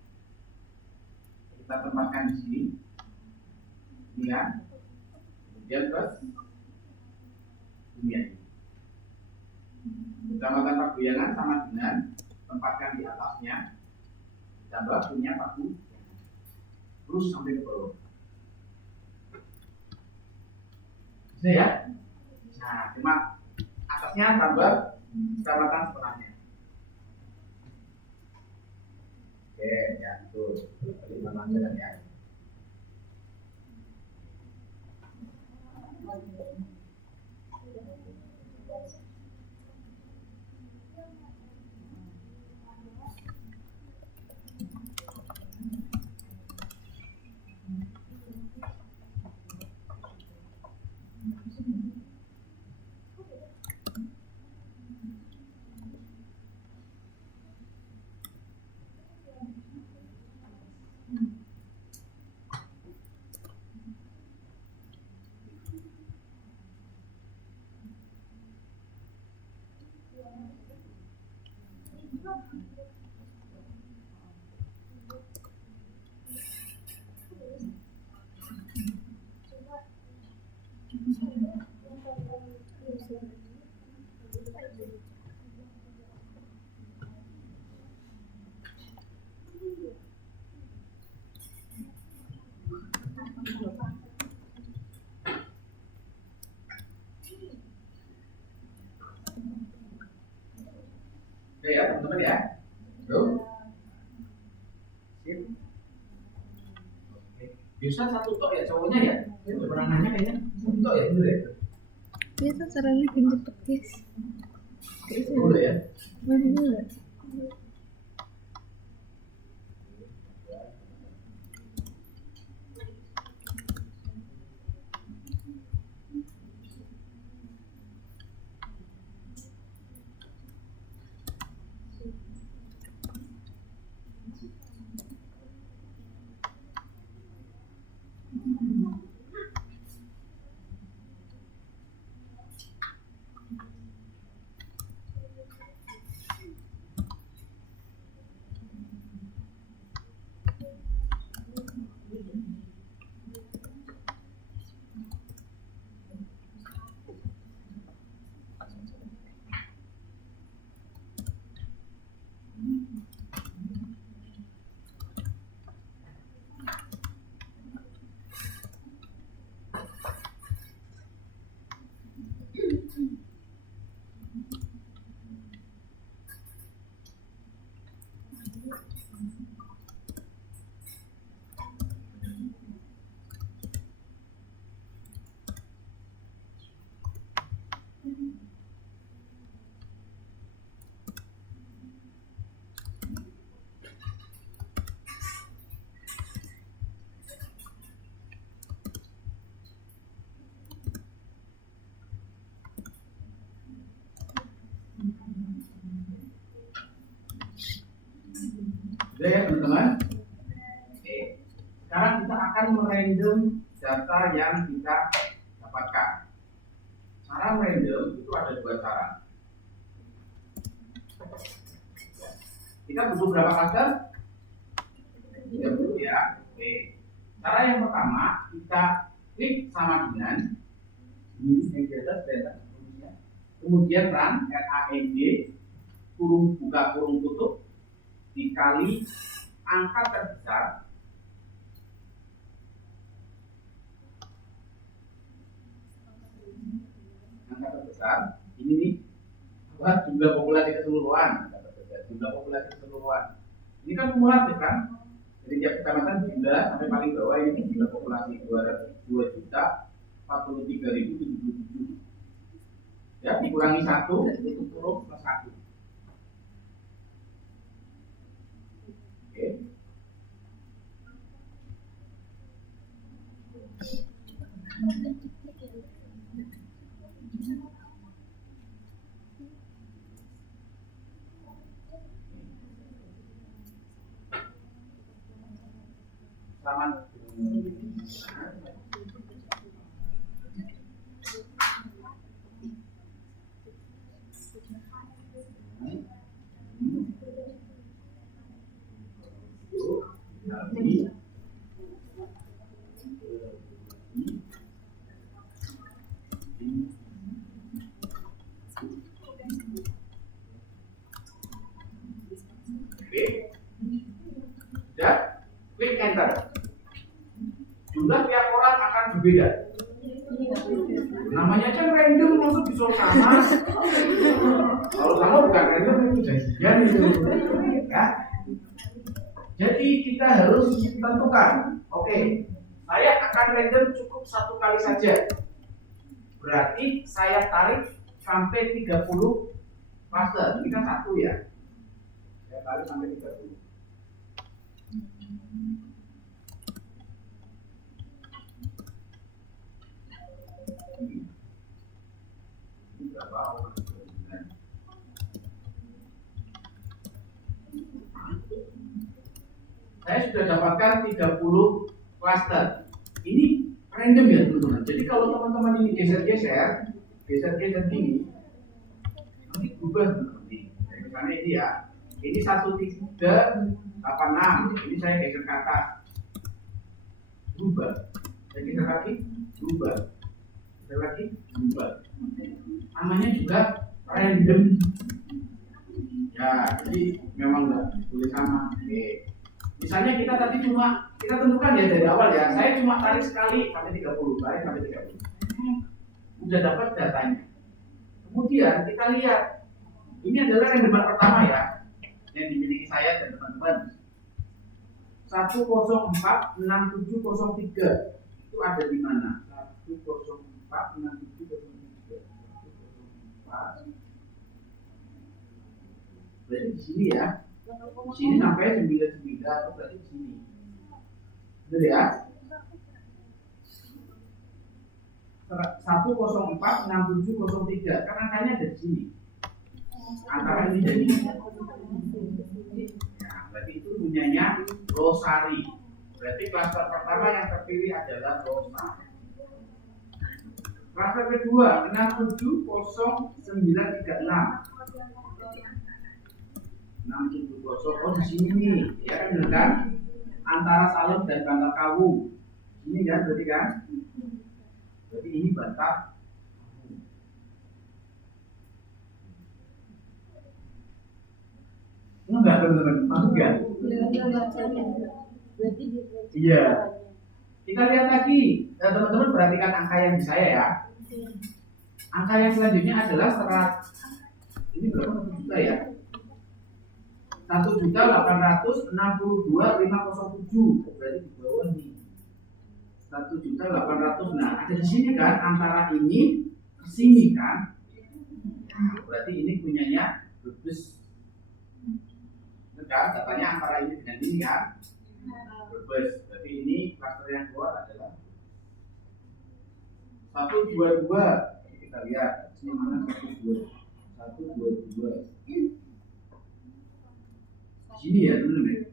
kita tempatkan di sini, ini kan, kemudian plus Bumiayu. Kecamatan Paguyangan sama dengan tempatkan di atasnya, ditambah punya Paguyangan, terus sampai ke bawah. Bisa ya? Nah, cuma atasnya tambah Kecamatan setelahnya. Oke, ya betul. Terima kasih ya. Oke ya teman-teman ya. Tuh. Bisa satu tok ya cowoknya ya? Dia udah pernah nanya kayaknya. Satu tok ya bener ya? Dia tuh caranya pinjam petis. Boleh ya? Boleh. Udah ya teman-teman. Oke. Sekarang kita akan merandom data yang kita dapatkan. Cara merandom itu ada dua cara. Kita butuh berapa cluster? 30 ya. Oke. Cara yang pertama kita klik sama dengan ini data kemudian run RAND kurung buka kurung tutup dikali angka terbesar ini nih apa jumlah populasi keseluruhan ini kan kumulatif kan, jadi tiap kecamatan jumlah sampai paling bawah ini jumlah populasi 2.43.077 ya, dikurangi 1 itu huruf plus 1. Oke. Selamat. Dan klik enter. Jumlah tiap orang akan berbeda. Namanya aja random, masuk bisa sama. Kalau sama bukan random itu jadian itu. Ya. Jadi kita harus tentukan. Oke, saya akan random cukup 1 kali saja. Berarti saya tarik sampai 30 cluster. Ini kan 1 ya. Saya tarik sampai 30. Saya sudah dapatkan 30 cluster. Ini random ya teman-teman. Jadi kalau teman-teman ini geser-geser gini, nanti berubah nanti. Misalnya ini ya, ini 1386, ini saya geser ke atas, berubah. Saya geser lagi, berubah. Geser lagi, berubah. Namanya juga random. Ya, jadi memang nggak boleh sama. Oke. Misalnya kita tadi kita tentukan ya dari awal ya, saya cuma tarik sekali sampai 30, tarik sampai 30. Udah dapat datanya. Kemudian kita lihat, ini adalah rendeman pertama ya, yang dimiliki saya dan teman-teman. 1046703 itu ada di mana? 1046703. 104. Berarti di sini ya. Di sini sampai 99 atau berarti di sini. Betul ya? 1046703 kan angkanya ada di sini. Antara ini dan ini. Ya, berarti itu punyanya Rosari. Berarti klaster pertama yang terpilih adalah Rosari. Klaster kedua 670936. 670. Oh di sini nih, ya kan benar kan? Antara Salem dan Bantar Kawu. Ini kan berarti kan? Berarti ini Bantar. Enggak teman-teman, masuk ya? Iya. Kita lihat lagi, teman-teman perhatikan angka yang di saya ya. Angka yang selanjutnya adalah ini berapa juta ya? 1.862.507. Berarti di bawah nih 1.800. Nah ada di sini kan, antara ini ke sini kan. Nah, berarti ini punyanya Brebes. Kan datanya antara ini dengan ini kan, Brebes. Berarti ini klaster yang keluar adalah 122. Kita lihat sini mana 122. Sini ya teman-teman.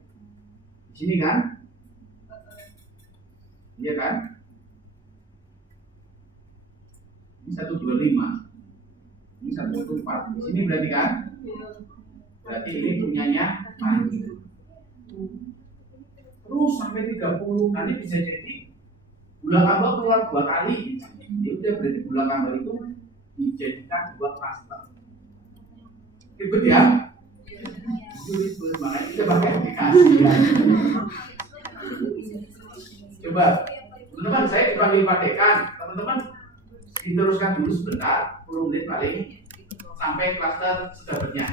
Sini kan? Iya kan? Ini 125. Ini 114. Di sini berarti kan? Berarti ini punyanya maju. Terus sampai 30. Nanti bisa jadi bulan tambah keluar 2 kali. Ya udah, berarti bulan tambah itu dijadikan 2 klaster. Ribet ya? Ribet, makanya kita pakai aplikasi ya. Coba, teman-teman, saya dipanggil Pak Dekan. Teman-teman diteruskan dulu sebentar, 10 menit paling sampai klaster sedapatnya.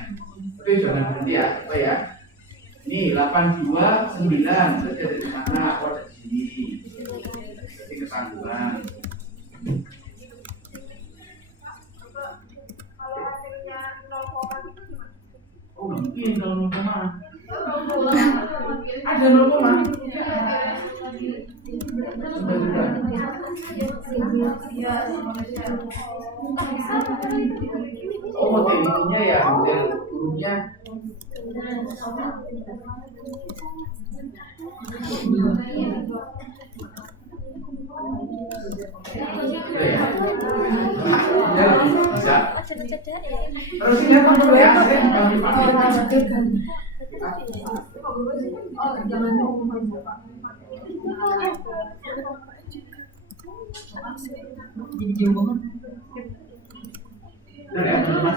Oke, jangan berhenti ya, coba ya. Ini 829, berarti ada di mana? Oh, ada di sini. Berarti ketangguhan. Kalau hasilnya 0, itu gimana? Oh, mungkin kalau 0, ada 0, oh, model itunya ya, model hurufnya. Ya, bisa. Terus ini apa dulu ya? Saya dipanggil Pak. Jadi jauh banget. Benar ya, teman-teman.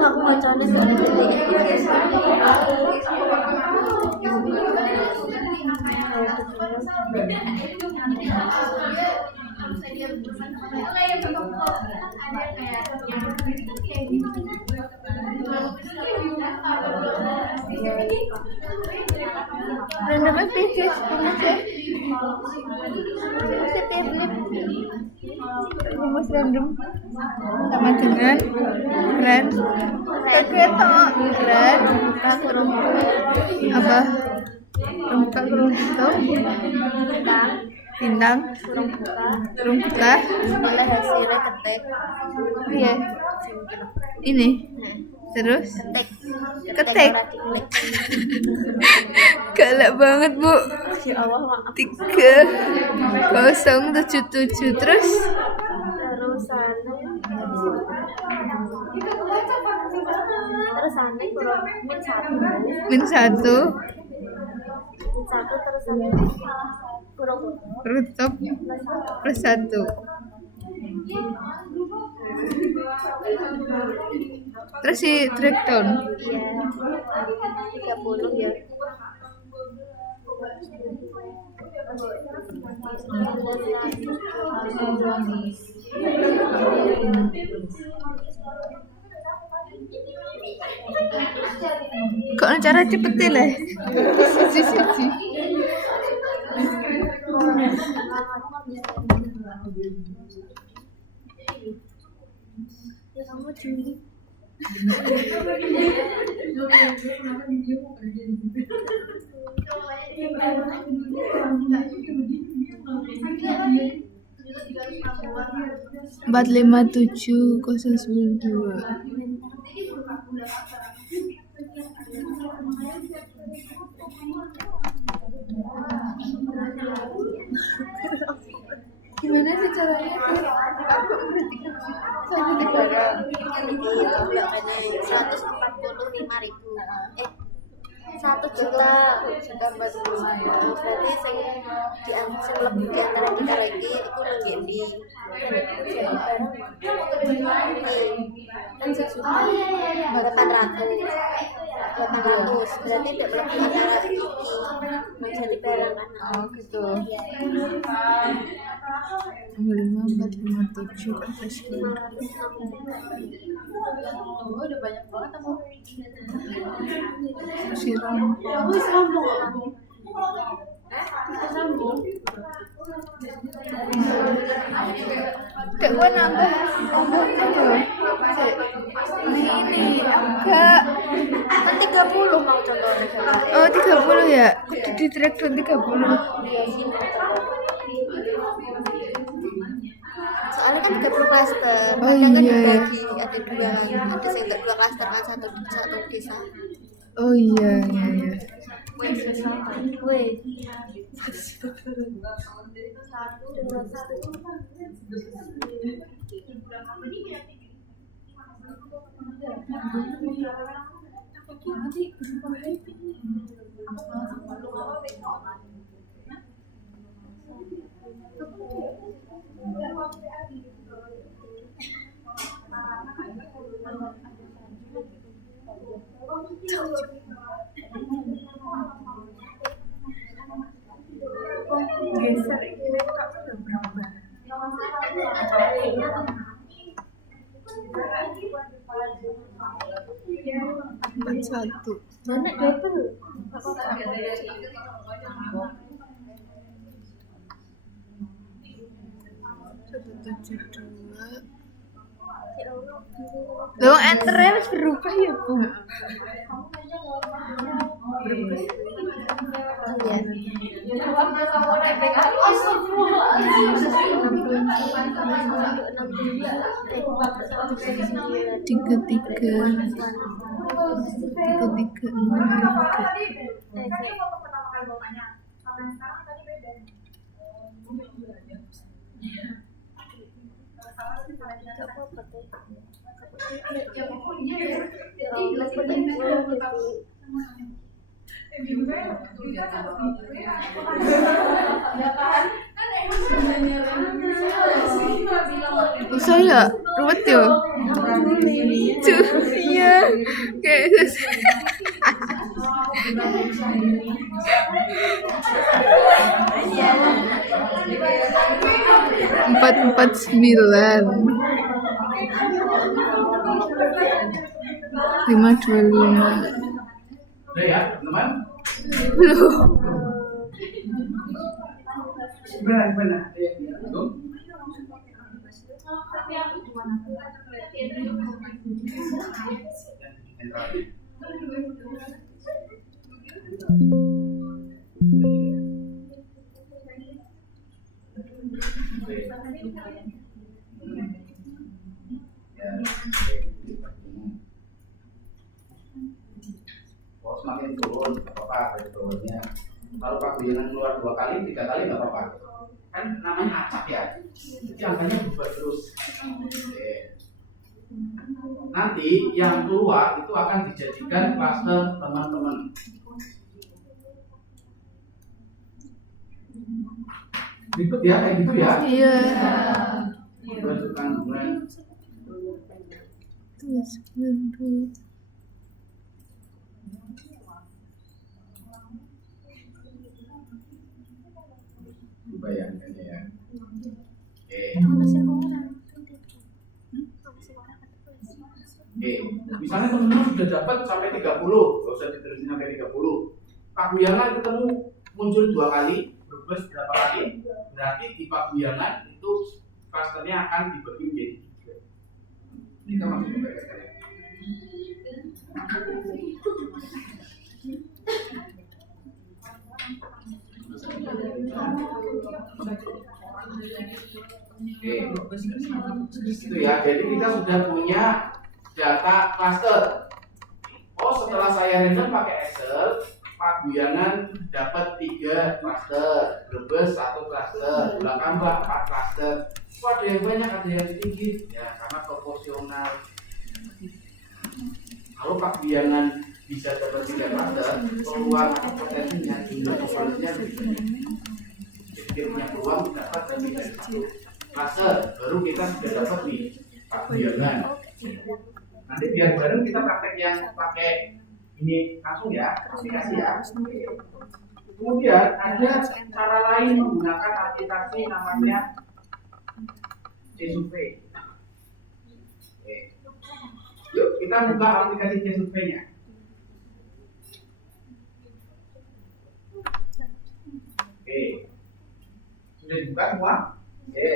Aku bacanya Random species, rumus random sama dengan red keketo red apa rumpuka kurung itu bintang rumpuka mulai hasilnya ketik. iya ini terus ketik galak banget bu. Ya Allah, maaf. 3077 terus Terus aneh kurang min 1 terus aneh kurang rooftop plus 1 terus si track down iya 30 ya. kok cara cepetin lah sisi Ya kamu curi. empat lima tujuh 092 gimana sih caranya? Saya Yang itu ada 145.000. 1 juta 45 ya. Berarti sing lebih di antara kita lagi itu Legendi. Kan 800 berarti tidak lebih antara iki menjadi barang kan. Oh gitu. Nomor 5457 kertas dulu. Udah banyak banget aku. Siram. Wis sambung. Sambung. Kak gue nambah gitu. Ini enggak. Kan 30 mau contohnya. Oh 30 ya. Kudu di track 30. Soalnya kan 30 klaster. Oh, Kadang kan iya, ya. dibagi ada 2 lagi. Ada yang 2 klaster kan satu desa. Oh iya iya iya. Woi. Empat satu. Mana double? Satu tujuh dua. Lo enternya harus berubah ya bu. Tiga tiga Bisa ya, ruwet ya. Tuh, iya. Kayak empat sembilan 525. Udah ya, teman? Belum. Benar. Semakin turun, nggak apa-apa dari turunnya. Kalau paguyuban keluar 2 kali, 3 kali nggak apa-apa. Kan namanya acak ya, jadi angkanya berubah terus. Oke. Nanti yang keluar itu akan dijadikan klaster teman-teman. Ribet ya kayak gitu ya. Iya. Bentukan bulan. Terus bentuk. Bayangkan ya. Oke, misalnya teman-teman sudah dapat sampai 30, nggak usah diterusin sampai 30. Paguyangan ketemu muncul 2 kali, berbes berapa kali? Berarti di paguyangan itu klasternya akan dibagi menjadi 3. Kita masuk ke PKS. Oke, itu ya. Jadi kita sudah punya data cluster. Oh, setelah saya random pakai Excel, paguyangan dapat 3 cluster, Brebes 1 cluster, Bulakamba 4 cluster. Kok ada yang banyak, ada yang sedikit? Ya, karena proporsional. Kalau paguyangan bisa dapat 3 cluster, peluang atau potensinya jumlah populasinya lebih banyak. Jadi dia punya peluang dapat lebih dari 1 cluster, baru kita sudah dapat nih bilangan. Nanti biar bareng kita praktek yang pakai ini langsung ya, aplikasi ya. Kemudian ada cara lain menggunakan aplikasi namanya C-Survey. Oke. Yuk kita buka aplikasi C-Survey-nya. Oke. Sudah dibuka semua? Oke.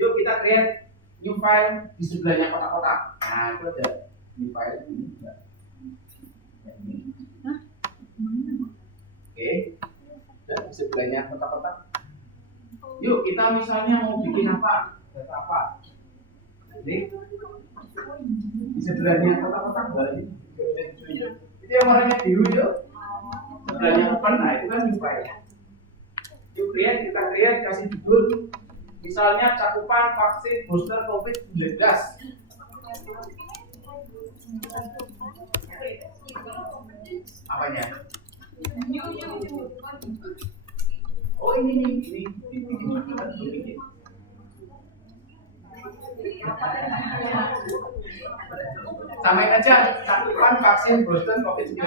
Yuk kita create new file di sebelahnya kotak-kotak. Nah, itu ada new file ini. Oke. Dan di sebelahnya kotak-kotak. Yuk kita misalnya mau bikin apa? Data apa? Ini di sebelahnya kotak-kotak balik. Itu yang warnanya biru yuk. Sebelahnya open, nah itu kan new file. Yuk kita create kasih judul. Misalnya cakupan vaksin booster COVID-19. Apanya? Oh ini. Samain aja cakupan vaksin booster COVID-19.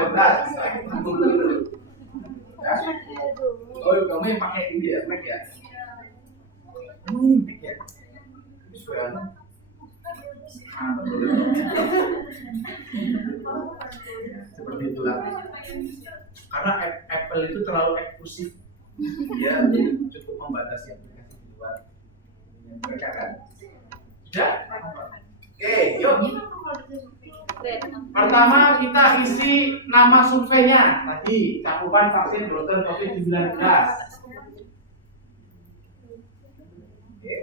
Ya. Oh kamu yang pakai ini ya, Mac ya? Mac ya? Seperti itulah. Karena Apple itu terlalu eksklusif, dia cukup membatasi aplikasi di luar mereka kan. Sudah? Oke, yuk. Pertama kita isi nama surveinya tadi, cakupan vaksin booster COVID-19. Oke.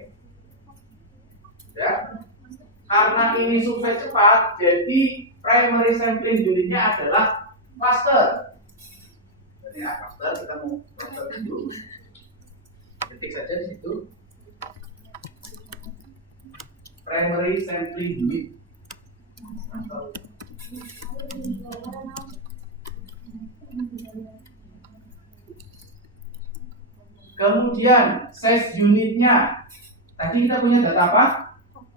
Ya. Karena ini survei cepat, jadi primary sampling unitnya adalah cluster. Ya, cluster kita mau cluster dulu. Ketik saja di situ. Primary sampling unit. Kemudian size unitnya. Tadi kita punya data apa?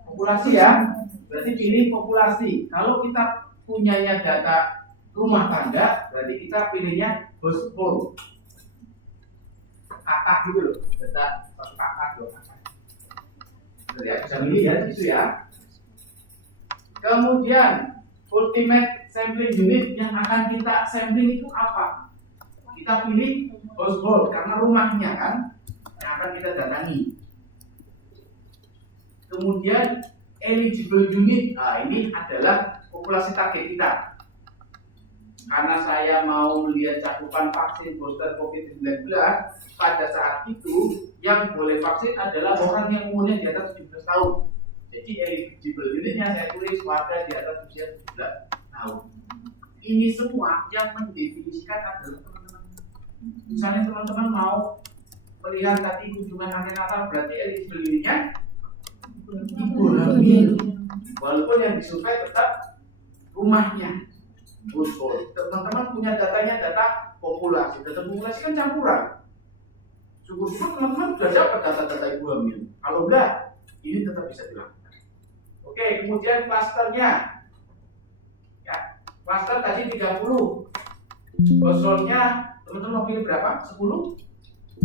Populasi ya. Berarti pilih populasi. Kalau kita punyanya data rumah tangga, berarti kita pilihnya household. Kakak gitu loh. Data satu kakak, 2 kakak. Ya, bisa milih ya di situ ya. Kemudian ultimate sampling unit yang akan kita sampling itu apa? Kita pilih household karena rumahnya kan yang akan kita datangi. Kemudian eligible unit, nah ini adalah populasi target kita. Karena saya mau melihat cakupan vaksin booster COVID-19, pada saat itu yang boleh vaksin adalah orang yang umurnya di atas 17 tahun. Jadi eligible unitnya saya tulis warga di atas usia 17 tahun. Ini semua yang mendefinisikan adalah teman-teman. Misalnya teman-teman mau melihat tadi kunjungan akhir Natal, berarti eligible unitnya ibu hamil. Walaupun yang disurvei tetap rumahnya. Teman-teman punya datanya data populasi. Data populasi kan campuran. Syukur-syukur teman-teman sudah dapat data-data ibu hamil. Kalau enggak, ini tetap bisa dilakukan. Oke, kemudian klasternya. Ya, klaster tadi 30. Household-nya teman-teman mau pilih berapa? 10?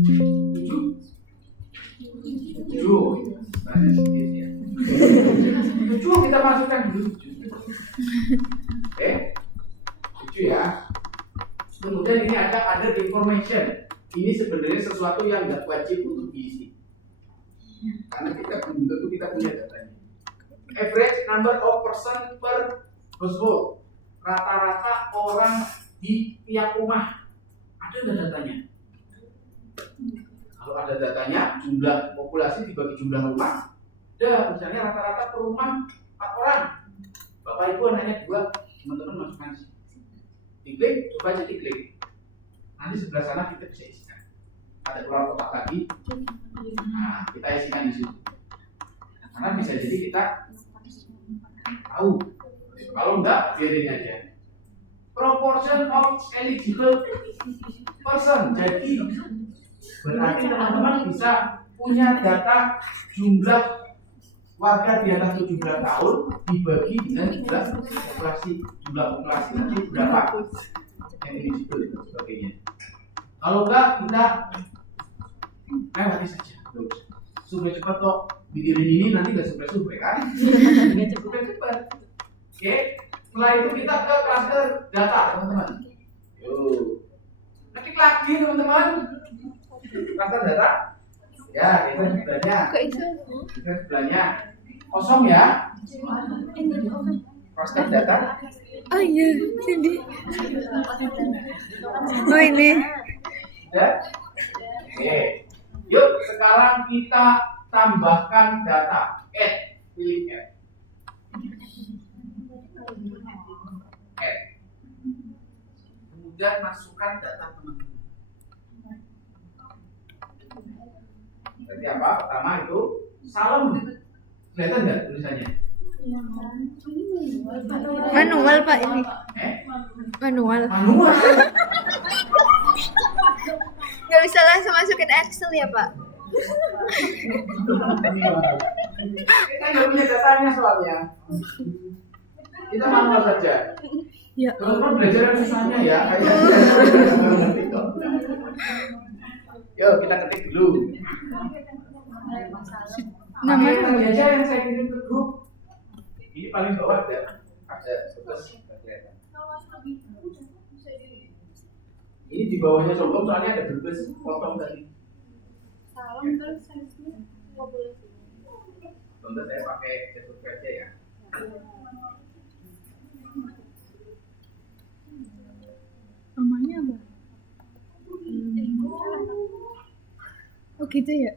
7? 7. Banyak sedikit ya. 7 kita masukkan dulu. Oke. 7 ya. Kemudian ini ada other information. Ini sebenarnya sesuatu yang nggak wajib untuk diisi. Karena kita belum tentu kita punya datanya. Average number of person per household. Rata-rata orang di tiap rumah. Ada nggak datanya? Kalau ada datanya, jumlah populasi dibagi jumlah rumah. Ada, misalnya rata-rata per rumah 4 orang. Bapak ibu anaknya 2, teman-teman masukkan di sini. Diklik, coba aja diklik. Nanti sebelah sana kita bisa isikan. Ada keluar kotak lagi. Nah, kita isikan di situ. Karena bisa jadi kita tahu. Kalau enggak, biarin aja. proportion of eligible person. Jadi berarti teman-teman bisa punya data jumlah warga di atas 17 tahun dibagi dengan jumlah populasi nanti berapa yang eligible dan sebagainya. Kalau enggak kita lewati saja. Supaya cepat kok bikin ini nanti nggak survei kan? Nggak cepat. Oke, setelah itu kita ke cluster data teman-teman. Yuk, ketik lagi teman-teman. Cluster data. Ya, kita sebelahnya. Kita sebelahnya kosong ya. Cluster data. Oh iya, sini. Oh ini. Ya. Oke. Yuk, sekarang kita tambahkan data. Pilih add. Kemudian masukkan data teman-teman. Jadi apa? Pertama itu salam. Kelihatan nggak tulisannya? Manual Pak ini. Manual. Nggak bisa langsung masukin Excel ya Pak? Kita nggak punya datanya soalnya. Kita manual saja. Ya. Teman-teman belajar yang susahnya ya. Yuk kita ketik dulu. Namanya aja yang saya kirim ke grup. Ini paling bawah ada terus kelihatan. Ini di bawahnya sombong soalnya ada berbes potong tadi. Salam terus size-nya populasi. Contoh saya pakai Facebook aja ya. Namanya apa? Oh gitu ya?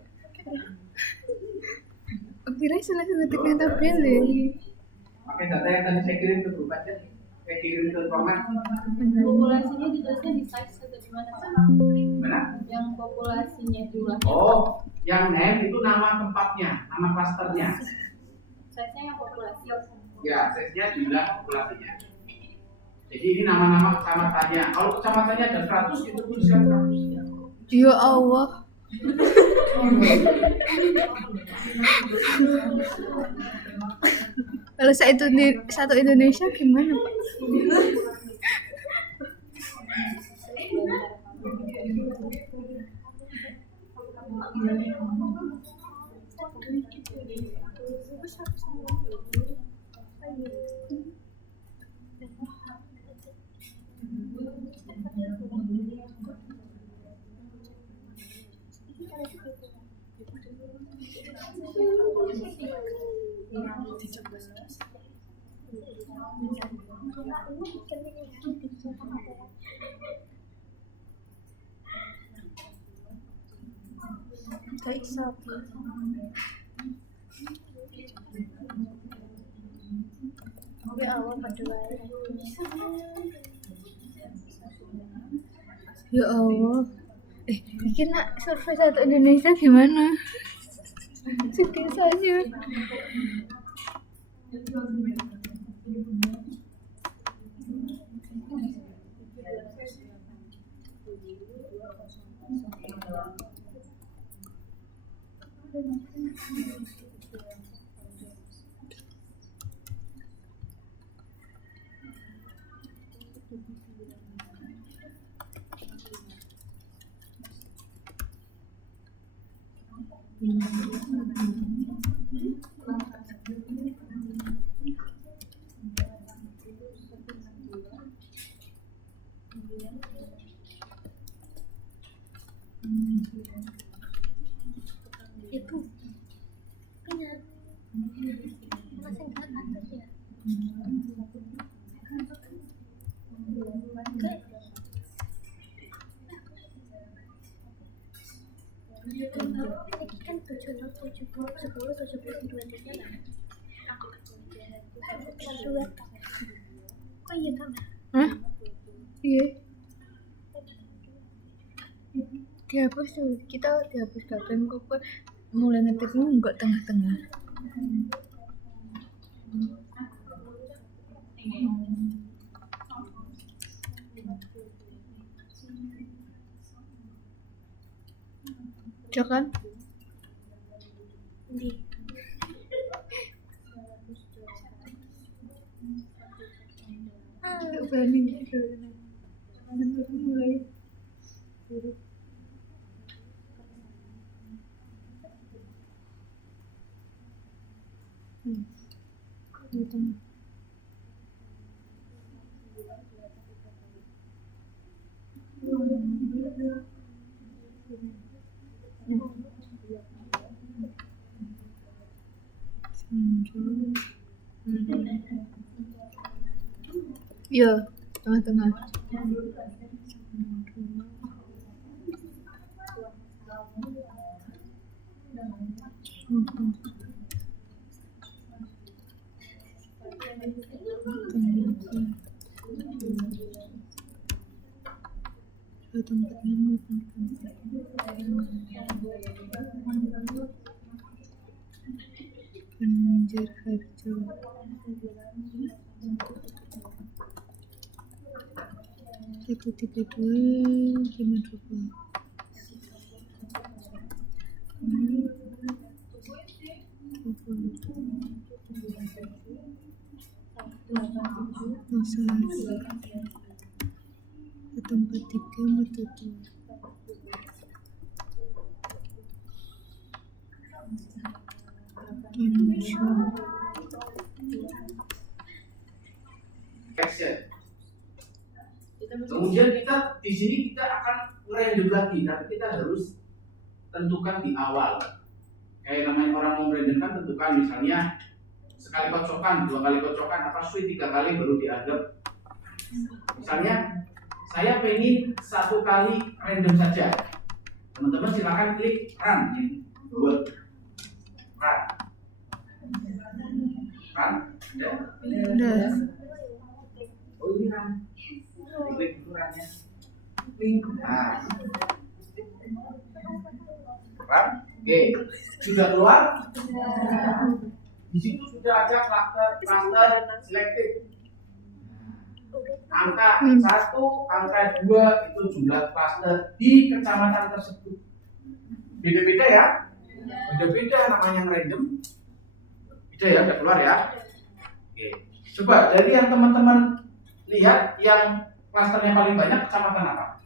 Kira salah ketik yang tabel ya? Pakai data yang tadi saya kirim ke grup aja. Saya kirim ke format. Populasinya ditulisnya di size atau di mana? Mana? Yang populasinya jumlahnya. Oh, yang name itu nama tempatnya, nama klasternya. Size-nya yang populasi. Ya, size-nya jumlah populasinya. Jadi ini nama-nama kecamatannya. Kalau kecamatannya ada 100 itu tuliskan 100. Ya Allah. Kalau satu Indonesia gimana Pak? Kayak sapi. Ya Allah, padahal. Ya Allah. Bikin nak survei satu Indonesia gimana? Sedih saja. Itu ingat masih ingat atas ya. Ini kan 770 kok iya kan? Hah? Iya. Dihapus tuh, kita dihapus kabin kok mulai ngetiknya enggak tengah-tengah. Cocok kan? Nggak berani gitu. Mulai. Gitu. Iya, tengah-tengah. Banjar Harjo. 132 gimana coba? Tempat 3 betul. Action. Kemudian kita di sini kita akan random lagi, tapi kita harus tentukan di awal. Kayak namanya orang mau random kan tentukan misalnya sekali kocokan, 2 kali kocokan, apa sweet 3 kali baru dianggap. Misalnya saya pengen 1 kali random saja. Teman-teman silakan klik run ini buat run. Run, ya. Udah. Oh ini run. Klik ukurannya. Link. Nah. Run. Oke. Sudah keluar? Di situ sudah ada cluster selected. Angka 1, angka 2 itu jumlah cluster di kecamatan tersebut. Beda-beda ya? Beda-beda namanya yang random. Beda ya, udah keluar ya? Oke. Coba dari yang teman-teman lihat yang klasternya paling banyak kecamatan apa?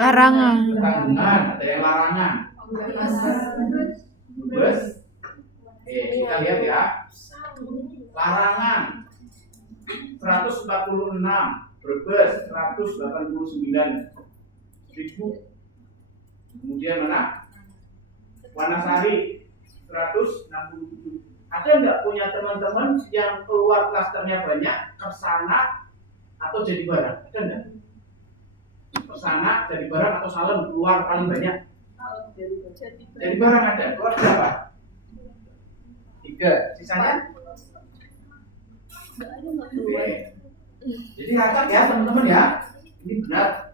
Larangan. Tanggungan, ada yang larangan. Bus. Kita lihat ya. Larangan 146, Brebes 189.000. Kemudian mana? Wanasari 167. Ada nggak punya teman-teman yang keluar klasternya banyak, Kersana atau Jadi Barang? Ada nggak? Kersana, Jadi Barang atau Salem keluar paling banyak? Jadi Barang ada. Keluar berapa? 3. Sisanya? Oke. Jadi ngacak ya teman-teman ya. Ini benar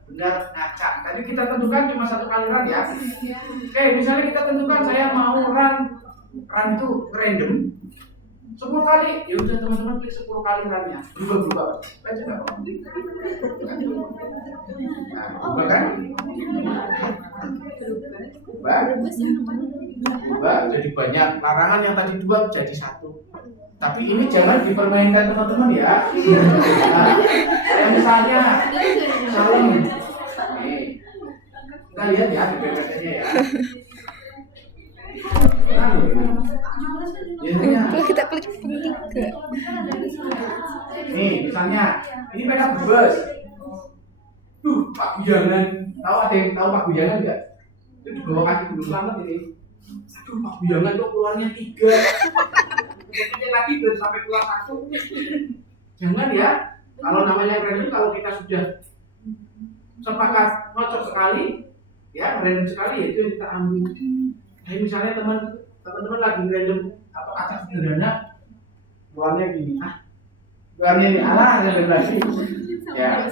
ngacak. Tadi kita tentukan cuma 1 kali run ya. Oke, misalnya kita tentukan saya mau run itu random 10 kali. Ya udah teman-teman klik 10 kali runnya. Berubah. Baca enggak apa? Nah, berubah kan? Berubah jadi banyak. Larangan yang tadi 2 jadi 1. Tapi ini jangan dipermainkan teman-teman ya. Nah, kayak misalnya Salem. Kita lihat ya di PPT-nya ya. Kalau kita klik 3. Nih, misalnya ini peta bebas. Tuh, Pak Bujangan. Tahu ada yang tahu Pak Bujangan enggak? Itu di bawah kaki dulu selamat ini. Aduh, Pak Bujangan kok keluarnya 3. Kemudian lagi baru sampai keluar 1. Jangan ya. Kalau namanya random, kalau kita sudah sepakat cocok sekali, ya random sekali ya itu yang kita ambil. Jadi misalnya teman-teman lagi random atau acak sederhana, keluarnya gini, keluarnya ini random lagi, ya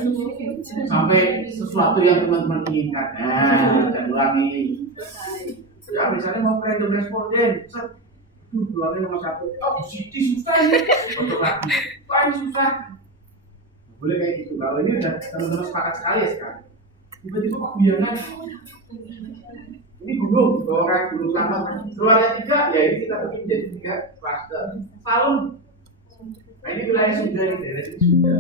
sampai sesuatu yang teman-teman inginkan. Nah, kita ulangi. Ya misalnya mau random responden, keluarnya nomor 1. Oh, di sini susah ini. Untuk lagi, ini susah. Boleh kayak gitu. Kalau ini udah teman-teman sepakat sekali ya sekarang. Tiba-tiba Pak Bujangan Ini gunung, bahwa kayak gunung sama. Keluarnya 3, ya ini kita bagi menjadi 3 klaster. Salem. Nah ini wilayah Sunda, ini daerah ini Sunda.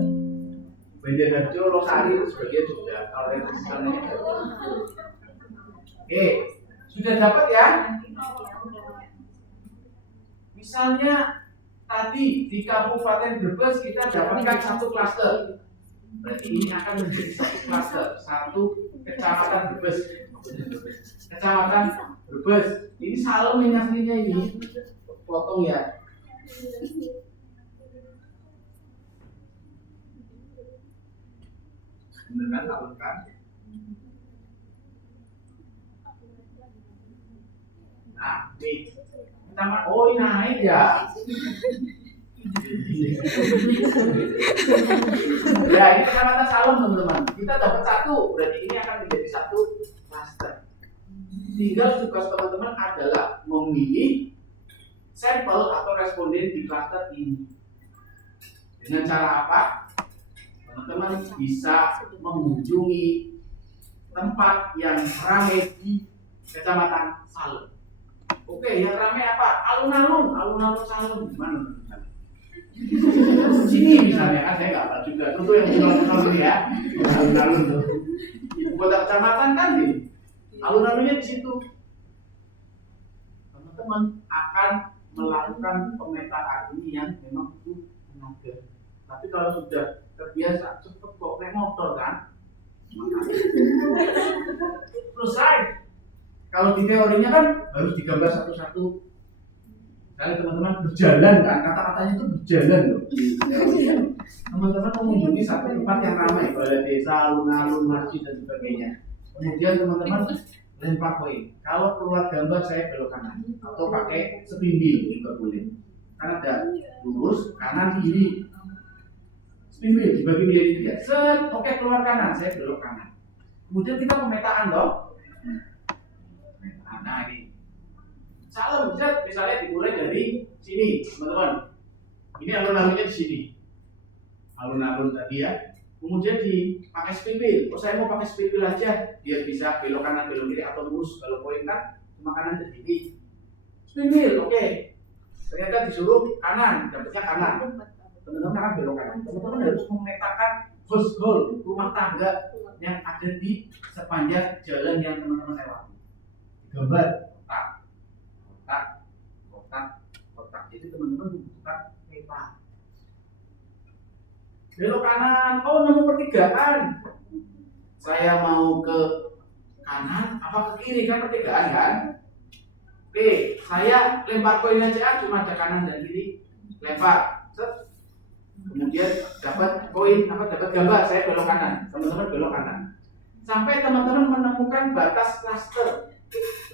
Banjarnegara, Losari itu sebagian Sunda. Kalau yang di sananya oke, sudah dapat ya? Misalnya tadi di Kabupaten Brebes kita dapatkan 1 klaster. Berarti ini akan menjadi 1 klaster, 1 kecamatan Brebes. Kecamatan Brebes. Ini Salem ini aslinya ini. Potong ya. Bener kan, Salem kan? Nah, nih. Oh, ini naik ya. Ya, ini kecamatan Salem teman-teman. Kita dapat 1, berarti ini akan menjadi 1 klaster. Tinggal tugas teman-teman adalah memilih sampel atau responden di klaster ini. Dengan cara apa? Teman-teman bisa mengunjungi tempat yang ramai di kecamatan Salem. Oke, yang ramai apa? Alun-alun Salem. Gimana? Sini misalnya, kan saya nggak tahu juga. Tentu yang alun-alun ya, alun-alun tuh. Ibu kota kecamatan kan nih, alun-alunnya di situ. Teman-teman akan melakukan pemetaan ini yang memang butuh tenaga. Tapi kalau sudah terbiasa, cepet kok naik motor kan? Selesai. Kalau di teorinya kan harus digambar satu-satu. Kali teman-teman berjalan kan, kata-katanya itu berjalan loh. Teman-teman mengunjungi satu tempat yang ramai, balai desa, alun-alun, masjid dan sebagainya. Kemudian teman-teman lempar koin. Kalau keluar gambar saya belok kanan atau pakai sepinbil juga boleh. Kan ada lurus, kanan, kiri. Sepinbil dibagi menjadi 3. Set, oke keluar kanan, saya belok kanan. Kemudian kita pemetaan loh. Nah ini Salem misalnya dimulai dari sini teman-teman. Ini alun-alunnya di sini, alun-alun tadi ya. Kemudian dipakai spinbil. Oh saya mau pakai spinbil aja, biar bisa belok kanan belok kiri atau lurus. Kalau poin kan cuma kanan dan kiri. Spinbil, oke. Ternyata disuruh kanan, dapatnya kanan. Teman-teman akan belok kanan. Teman-teman harus memetakan household, rumah tangga yang ada di sepanjang jalan yang teman-teman lewati. Gambar kotak. Jadi teman-teman membutuhkan peta. Belok kanan, oh nemu pertigaan. Saya mau ke kanan, apa ke kiri kan pertigaan kan? Oke, saya lempar koin aja, cuma ada kanan dan kiri, lempar. Set. Kemudian dapat koin, dapat gambar, saya belok kanan, teman-teman belok kanan. Sampai teman-teman menemukan batas klaster.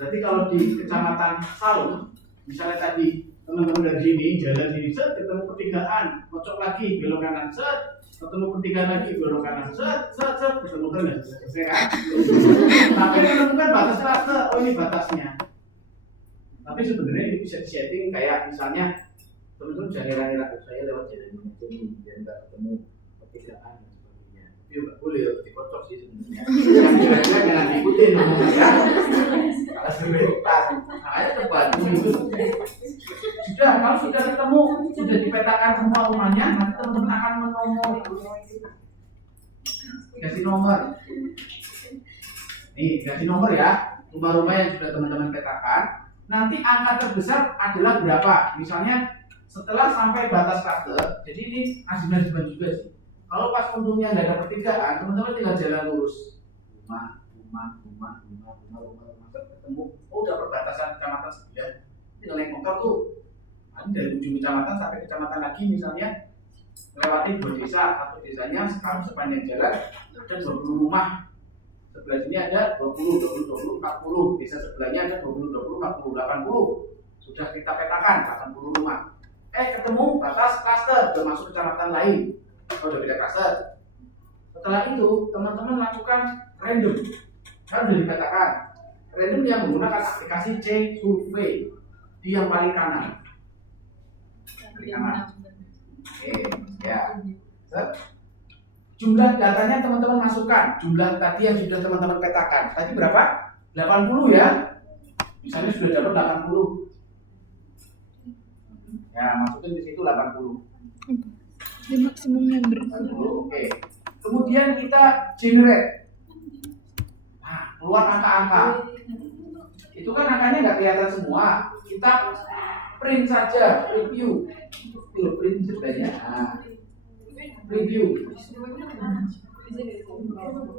Berarti kalau di kecamatan Salem, misalnya tadi teman-teman dari sini jalan sini, set ketemu pertigaan, kocok lagi belok kanan, set ketemu pertigaan lagi belok kanan, set ketemu kan selesai kan? Tapi menemukan batas klaster, oh ini batasnya. Tapi sebenarnya ini bisa disetting kayak misalnya teman-teman jangan ngira-ngira saya lewat jalan ini biar nggak ketemu pertigaan. Itu nggak boleh, harus dikocok sih sebenarnya. Yang kira-kira jangan diikutin namanya. Kalau prioritas, makanya terbantu itu. Sudah, kalau sudah ketemu, sudah dipetakan semua rumahnya, nanti teman-teman akan menomor. Kasih nomor. Nih, kasih nomor ya. Rumah-rumah yang sudah teman-teman petakan. Nanti angka terbesar adalah berapa? Misalnya setelah sampai batas klaster, jadi ini aziman-aziman juga sih. Kalau pas untungnya nggak ada pertigaan, teman-teman tinggal jalan lurus. Rumah, ketemu. Oh, udah perbatasan kecamatan sebelah. Tinggal naik motor tuh. Nanti dari ujung kecamatan sampai kecamatan lagi, misalnya melewati 2 desa. Satu desanya sekarang sepanjang jalan ada 20 rumah. Sebelah sini ada 20, 40. Desa sebelahnya ada 20, 40, 80. Sudah kita petakan 80 rumah. Ketemu batas klaster, udah masuk kecamatan lain. Udah beda klaster. Setelah itu teman-teman lakukan random. Kan sudah dikatakan random yang menggunakan aplikasi C-Survey di yang paling kanan. Oke, ya. Jumlah datanya teman-teman masukkan. Jumlah tadi yang sudah teman-teman petakan. Tadi berapa? 80 ya. Misalnya sudah dapat 80. Ya, masukin di situ 80. Di maksimum member. 80, oke. Kemudian kita generate. Nah, keluar angka-angka. Itu kan angkanya nggak kelihatan semua. Kita print saja, preview. Print sebenarnya. Nah, preview.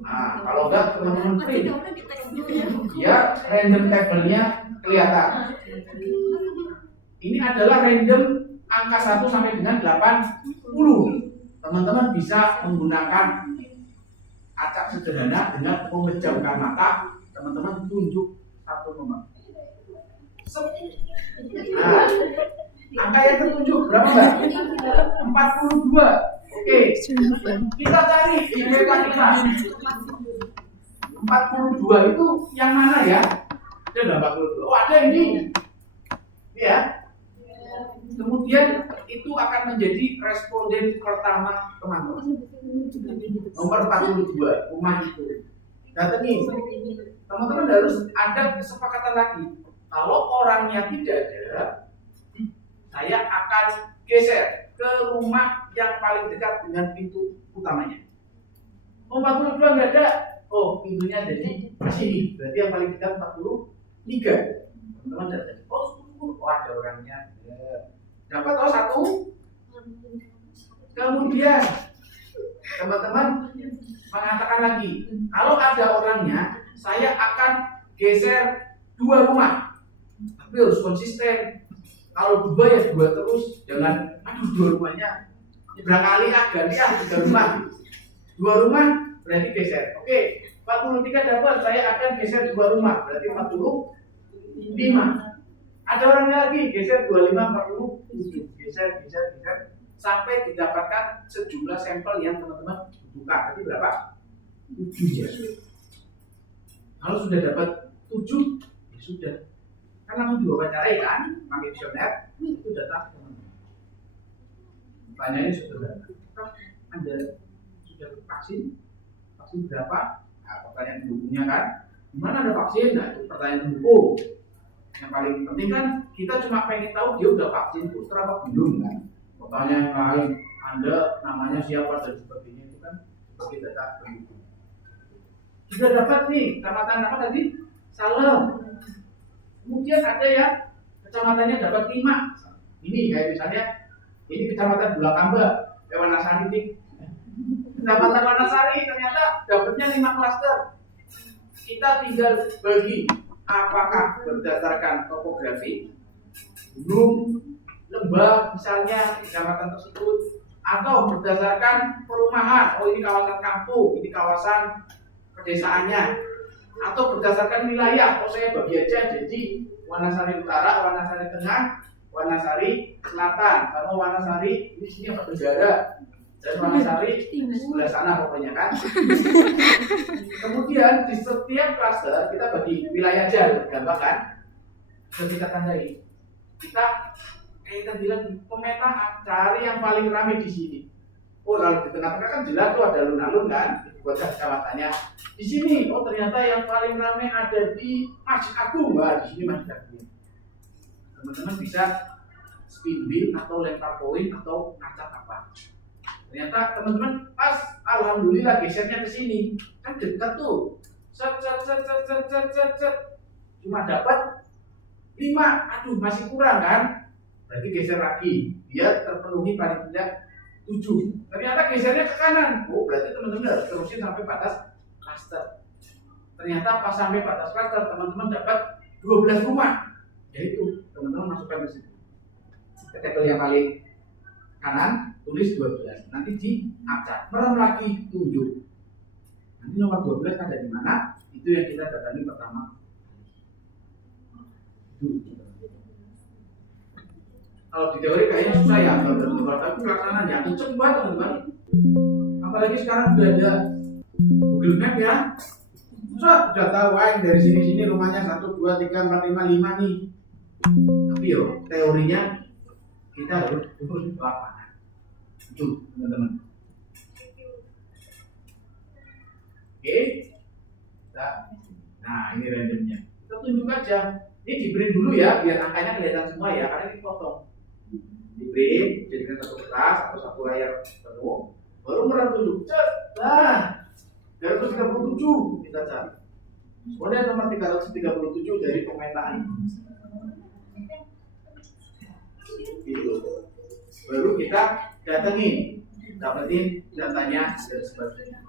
Nah, kalau enggak teman-teman print, ya random table-nya kelihatan. Ini adalah random angka 1 sampai dengan 80. Teman-teman bisa menggunakan acak sederhana dengan memejamkan mata. Teman-teman tunjuk satu nomor. Nah, angka yang tertunjuk berapa Mbak? 42. Oke, kita cari di peta kita. 42 itu yang mana ya? Ada 42. Oh, ada ini. Ya. Kemudian itu akan menjadi responden pertama teman-teman. Nomor 42, rumah itu. Datangi. Teman-teman harus ada kesepakatan lagi. Kalau orangnya tidak ada, saya akan geser ke rumah yang paling dekat dengan pintu utamanya. Oh, 42 nggak ada. Oh, pintunya jadi sini. Berarti yang paling dekat 43. Teman-teman dapat. Oh, ada orangnya. Dapat satu. Kemudian teman-teman mengatakan lagi, kalau ada orangnya, saya akan geser 2 rumah. Tapi harus konsisten. Kalau 2 ya 2 terus, jangan aduh 2 rumahnya berangkali ganti 3 rumah. 2 rumah berarti geser. Oke, 43 dapat, saya akan geser 2 rumah, berarti 45. Ada orangnya lagi, geser 25, 47, geser sampai didapatkan sejumlah sampel yang teman-teman butuhkan. Berarti berapa? 7 ya. Kalau sudah dapat 7, ya sudah. Kan langsung diwawancara kan, pakai visioner, itu data teman-teman. Pertanyaannya sederhana. Anda sudah vaksin? Vaksin berapa? Nah, pertanyaan pendukungnya kan. Di mana ada vaksin? Nah, itu pertanyaan pendukung. Yang paling penting kan kita cuma pengen tahu dia udah vaksin booster apa belum kan. Pertanyaan yang lain, Anda namanya siapa dan sebagainya itu kan sebagai data pendukung. Sudah dapat nih, kecamatan apa tadi? Salem. Kemudian ada yang kecamatannya dapat 5. Ini kayak misalnya ini kecamatan Bulakamba, Wanasari nih. Kecamatan Wanasari ternyata dapatnya 5 klaster. Kita tinggal bagi apakah berdasarkan topografi, gunung, lembah misalnya di kecamatan tersebut, atau berdasarkan perumahan. Oh, ini kawasan kampung, ini kawasan pedesaannya, atau berdasarkan wilayah. Oh, saya bagi aja jadi Wanasari Utara, Wanasari Tengah, Wanasari Selatan, sama Wanasari ini sini apa negara, dan Wanasari sebelah sana pokoknya kan. Kemudian di setiap klaster kita bagi wilayah aja, gampang kan? Sudah kita tandai. Kita kayak bilang pemetaan, cari yang paling ramai di sini. Oh, kalau di tengah-tengah kan jelas tuh ada alun-alun kan, ibu kota kecamatannya. Di sini, oh ternyata yang paling ramai ada di Masjid Agung, di sini Masjid Agung. Teman-teman bisa spin wheel atau lempar koin atau ngacak apa. Ternyata teman-teman pas alhamdulillah gesernya ke sini, kan dekat tuh. Set. Cuma dapat 5, aduh masih kurang kan? Berarti geser lagi, biar terpenuhi paling tidak 7. Ternyata gesernya ke kanan. Oh, berarti teman-teman harus terusin sampai batas klaster. Ternyata pas sampai batas klaster, teman-teman dapat 12 rumah. Yaitu teman-teman masukkan ke situ. Tabel yang paling kanan tulis 12. Nanti diacak, merem lagi tunjuk. Nanti nomor 12 ada di mana? Itu yang kita datangi pertama. Kalau di teori kayaknya susah ya, tapi pelaksanaannya cepet banget teman-teman. Apalagi sekarang sudah ada Google Map ya. Sudah tahu dari sini rumahnya 1, 2, 3, 4, 5, 5 nih. Tapi yo teorinya kita harus turun ke lapangan. Itu teman-teman. Oke. Kita Nah, ini randomnya. Kita tunjuk aja. Ini di print dulu ya, biar angkanya kelihatan semua ya, karena ini potong. Di print, jadikan satu kertas atau satu layar penuh. Baru merah tunjuk. Nah, 337 kita cari. Kemudian nomor 337 dari pemetaan. Gitu. Baru kita datengin, dapetin datanya dan sebagainya.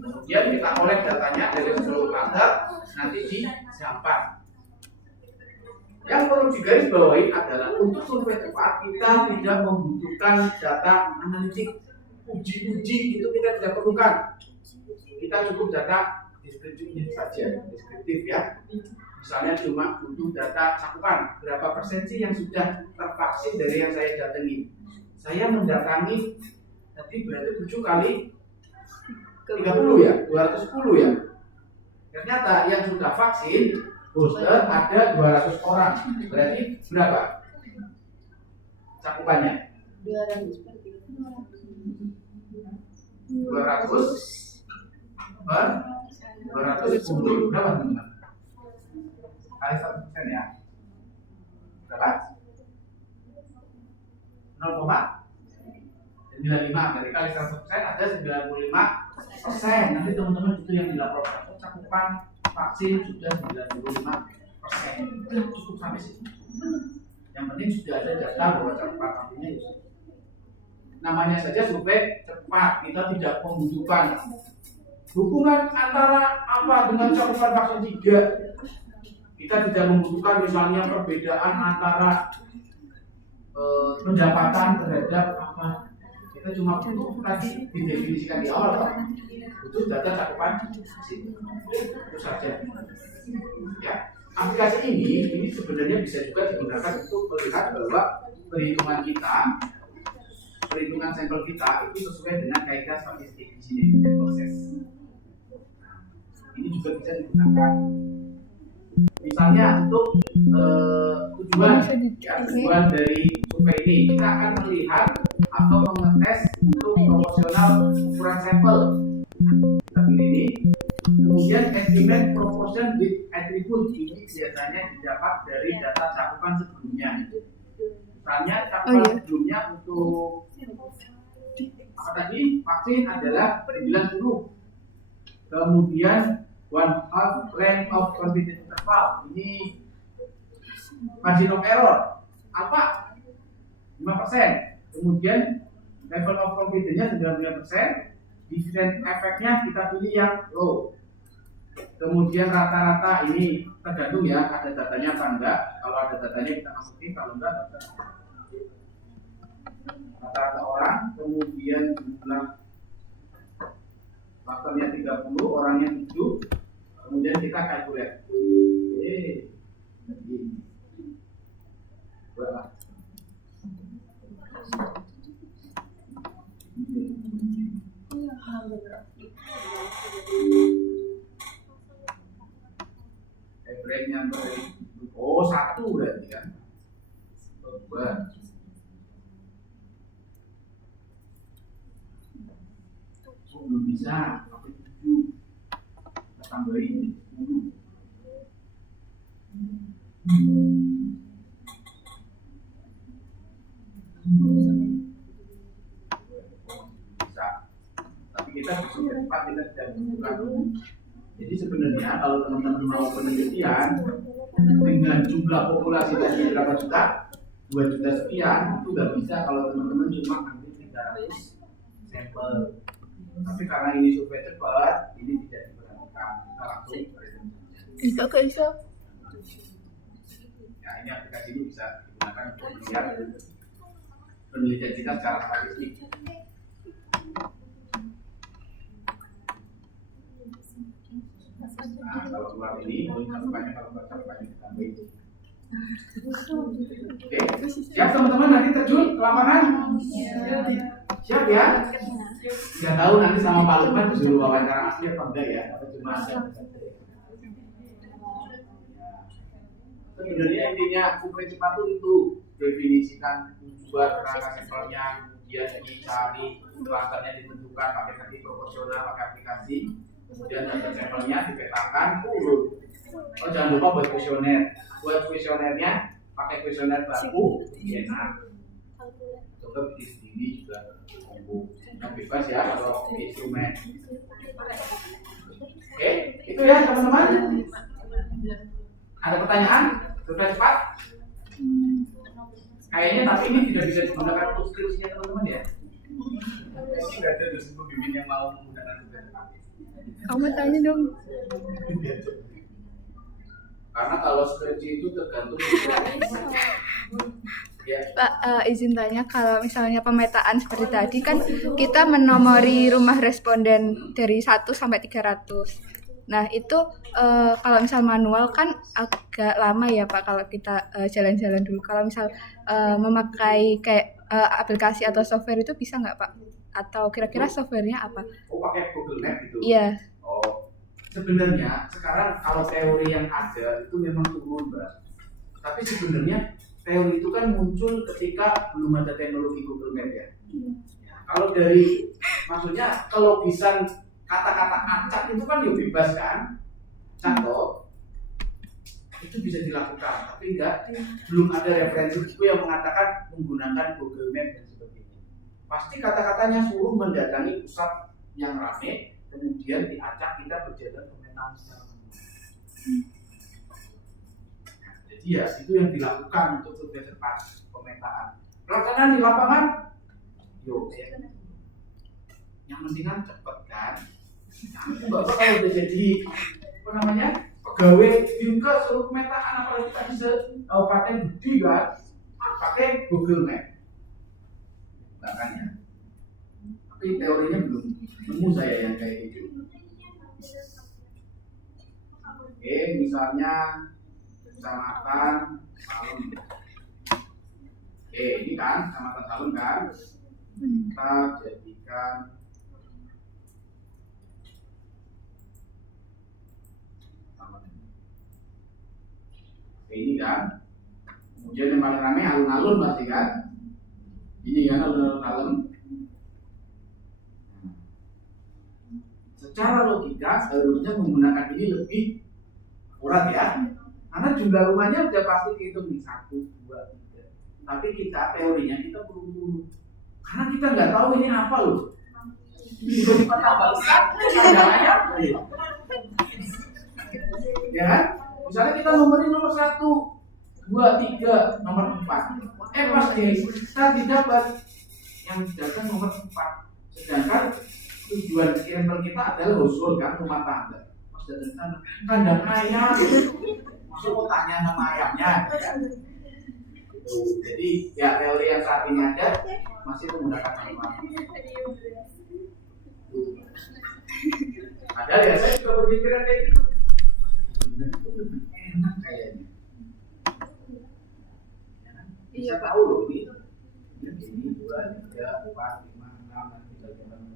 Kemudian kita kolek datanya dari seluruh klaster, nanti disimpan. Yang perlu digarisbawahi adalah untuk survei cepat kita tidak membutuhkan data analitik, uji-uji itu kita tidak perlukan. Kita cukup data deskriptif saja, deskriptif ya. Misalnya cuma butuh data cakupan, berapa persen sih yang sudah tervaksin dari yang saya datangi. Saya mendatangi tadi berarti 7 kali 30 ya, 210 ya. Ternyata yang sudah vaksin booster ada 200 orang. Berarti berapa cakupannya? 200 per 210 berapa teman-teman? Kali 1% ya. Berapa? 0,95 dari kali 100% ada 95%. Nanti teman-teman itu yang dilaporkan cakupan vaksin sudah 95%. Cukup sampai situ. Yang penting sudah ada data bahwa cakupan vaksinnya itu. Namanya saja survei cepat, kita tidak membutuhkan hubungan antara apa dengan cakupan vaksin 3. Kita tidak membutuhkan misalnya perbedaan antara pendapatan terhadap apa. Kita cuma butuh tadi didefinisikan di awal Pak. Butuh data cakupan vaksin. Itu saja. Ya. Aplikasi ini sebenarnya bisa juga digunakan untuk melihat bahwa perhitungan sampel kita itu sesuai dengan kaidah statistik di sini proses. Ini juga bisa digunakan. Misalnya untuk tujuan dari survei ini kita akan melihat atau mengetes untuk proporsional ukuran sampel. Kita pilih ini. Kemudian estimate proportion with attribute ini biasanya didapat dari data cakupan sebelumnya. Misalnya cakupan sebelumnya untuk apa tadi? Vaksin adalah 90. Kemudian 1/2 range of confidence interval. Ini margin of error apa? 5%. Kemudian level of confidence-nya 99%. Dividend efeknya kita pilih yang low. Kemudian rata-rata ini tergantung ya, ada datanya apa enggak. Kalau ada datanya kita masukin, kalau enggak rata-rata orang. Kemudian jumlah faktornya 30, orangnya 7. Kemudian kita kalkulasi. Average-nya satu berarti kan. Coba. Belum bisa, tapi 7. Kita tambahin 10. Bisa. Tapi kita bisa cepat, kita tidak membutuhkan. Jadi sebenarnya kalau teman-teman mau penelitian dengan jumlah populasi tadi berapa juta, 2 juta sekian, itu nggak bisa kalau teman-teman cuma ambil 300 sampel. Tapi karena ini survei cepat, ini tidak diperhatikan. Kita langsung Bisa ke iso. Ya, ini aplikasi ini bisa digunakan untuk melihat penelitian kita secara statistik. Nah, kalau keluar ini, cakupannya kalau cakupannya ditambahin. Oke, siap teman-teman nanti terjun ke lapangan? Siap ya? Tidak tahu nanti sama Pak Lukman disuruh wawancara asli apa enggak ya? Atau cuma sebenarnya intinya survei cepat itu definisikan tujuan kerangka sampelnya, kemudian dicari klasternya ditentukan pakai tadi proporsional pakai aplikasi. kemudian data sampelnya dipetakan turun. Oh jangan lupa buat kuesioner. Buat kuesionernya pakai kuesioner baku, lebih enak. Coba bikin sendiri juga yang bebas ya kalau instrumen. Oke, itu ya teman-teman. Ada pertanyaan? Sudah cepat? Kayaknya tapi ini tidak bisa digunakan untuk skripsinya teman-teman ya. Ini tidak ada dosen pembimbing yang mau menggunakan sudah cepat. Kamu tanya dong. Karena kalau skripsi itu tergantung ya. Pak, izin tanya, kalau misalnya pemetaan seperti tadi kan kita menomori rumah responden dari 1 sampai 300. Nah itu kalau misal manual kan agak lama ya Pak kalau kita jalan-jalan dulu. Kalau misal memakai kayak aplikasi atau software itu bisa nggak Pak? Atau kira-kira softwarenya apa? Oh pakai Google Map gitu? Iya. Oh sebenarnya sekarang kalau teori yang ada itu memang turun Mbak. Tapi sebenarnya teori itu kan muncul ketika belum ada teknologi Google Map ya. Ya kalau dari maksudnya kalau bisa kata-kata acak itu kan ya bebas kan, contoh itu bisa dilakukan, tapi belum ada referensi buku yang mengatakan menggunakan Google Map dan sebagainya. Pasti kata-katanya suruh mendatangi pusat yang ramai, kemudian diacak kita berjalan pemetaan secara manual. Jadi ya itu yang dilakukan untuk lebih cepat pemetaan. Pelaksanaan di lapangan, yuk ya. Yang penting kan cepat kan. Nah, Bapak kalau udah jadi apa namanya pegawai juga suruh pemetaan apalagi kita bisa kabupaten gede kan pakai Google Map makanya. Tapi teorinya belum nemu saya yang kayak gitu. Oke, misalnya kecamatan Salem. Ini kan kecamatan Salem kan kita jadikan ini kan, kemudian yang paling ramai alun-alun pasti kan, ini kan alun-alun. Secara logika harusnya menggunakan ini lebih akurat ya, karena jumlah rumahnya sudah pasti dihitung nih 1, 2, 3. Tapi kita teorinya kita perlu karena kita nggak tahu ini apa loh. Tiba-tiba tambah besar, cadangannya apa ya kan? Misalnya kita nomornya nomor 1, 2, 3, nomor 4. Pas kita didapat yang didapat nomor 4. Sedangkan tujuan sampel kita adalah household kan, rumah tangga. Pas datang sana, kandang ayam. Maksud mau tanya nama ayamnya kan? Jadi ya teori yang saat ini ada masih menggunakan manual. Ada ya, saya juga berpikiran kayak gitu. Itu lebih enak kayaknya. Bisa tahu loh ini 2, 3, 4, 5, 6 nanti bagaimana.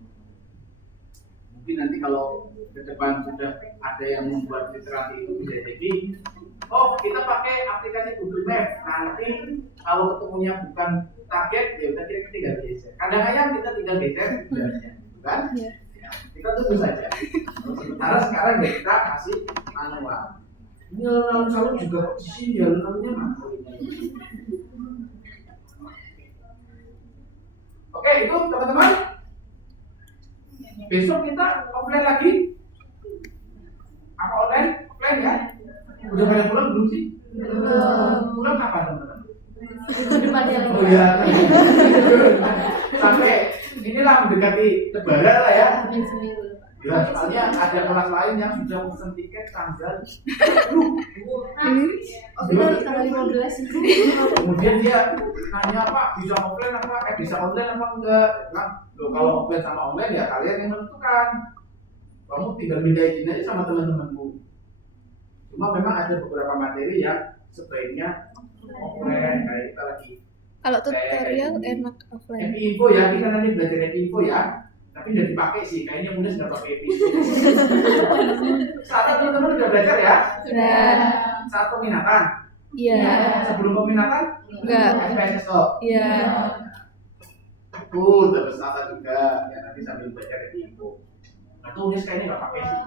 Mungkin nanti kalau ke depan sudah ada yang membuat literasi itu bisa jadi kita pakai aplikasi Google Map. Nanti kalau ketemunya bukan target ya udah kita tinggal geser. Kadang-kadang kita tinggal geser sebenarnya, kan? Ya, kita tunggu saja. Sementara sekarang ya kita kasih manual. Ini alun-alun Salem juga di sini alun-alunnya mana? Oke, itu teman-teman. Besok kita offline lagi. Apa online? Offline ya? Udah pada pulang belum sih? Pulang kapan teman-teman? Oh iya. Sampai inilah mendekati Lebaran lah ya. Ya, soalnya ada kelas lain yang sudah pesan tiket tanggal tanggal 15. Kemudian dia nanya Pak bisa offline apa? Bisa online apa enggak? Loh, kalau offline sama online ya kalian yang menentukan. Kamu tinggal minta izin aja sama teman-temanmu. Cuma memang ada beberapa materi yang sebaiknya offline kayak kita lagi. Kalau tutorial enak offline. Info ya, kita nanti belajar info ya. Tapi udah dipakai sih, kayaknya Muda sudah pakai epi. Saat teman-teman udah belajar ya? Sudah. Saat peminatan? Iya. Sebelum peminatan? Enggak. SPSS kok? Iya. Betul, terus Tata juga. Ya nanti sambil belajar info. Nah, tulis kayaknya nggak pakai sih.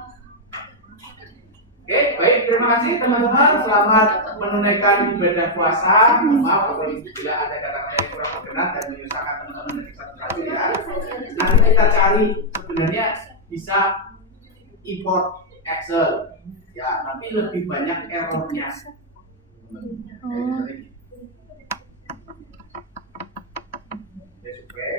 Oke, baik, terima kasih teman-teman. Selamat menunaikan ibadah puasa. Maaf apabila ada kata-kata yang kurang berkenan dan menyusahkan teman-teman dari satu ya. Nanti kita cari sebenarnya bisa import Excel. Ya, tapi lebih banyak errornya. Yes, oke.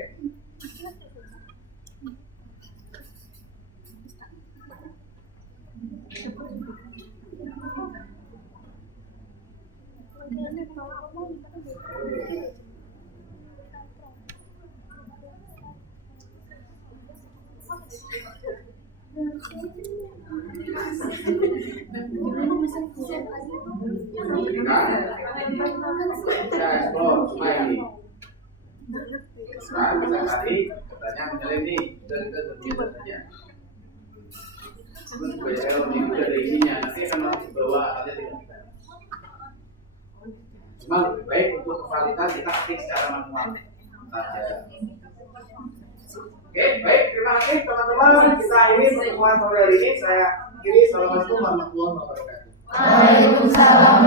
Kita explore cuma ini. Nah, kita tadi katanya misalnya ini kita terbiasa saja. Terus banyak error ini udah ada isinya, nanti akan masuk ke bawah atasnya tidak bisa. Cuma lebih baik untuk kevalitan kita ketik secara manual saja. Oke, baik, terima kasih teman-teman. Kita akhiri pertemuan sore hari ini. Saya akhiri. Assalamualaikum warahmatullahi wabarakatuh. Waalaikumsalam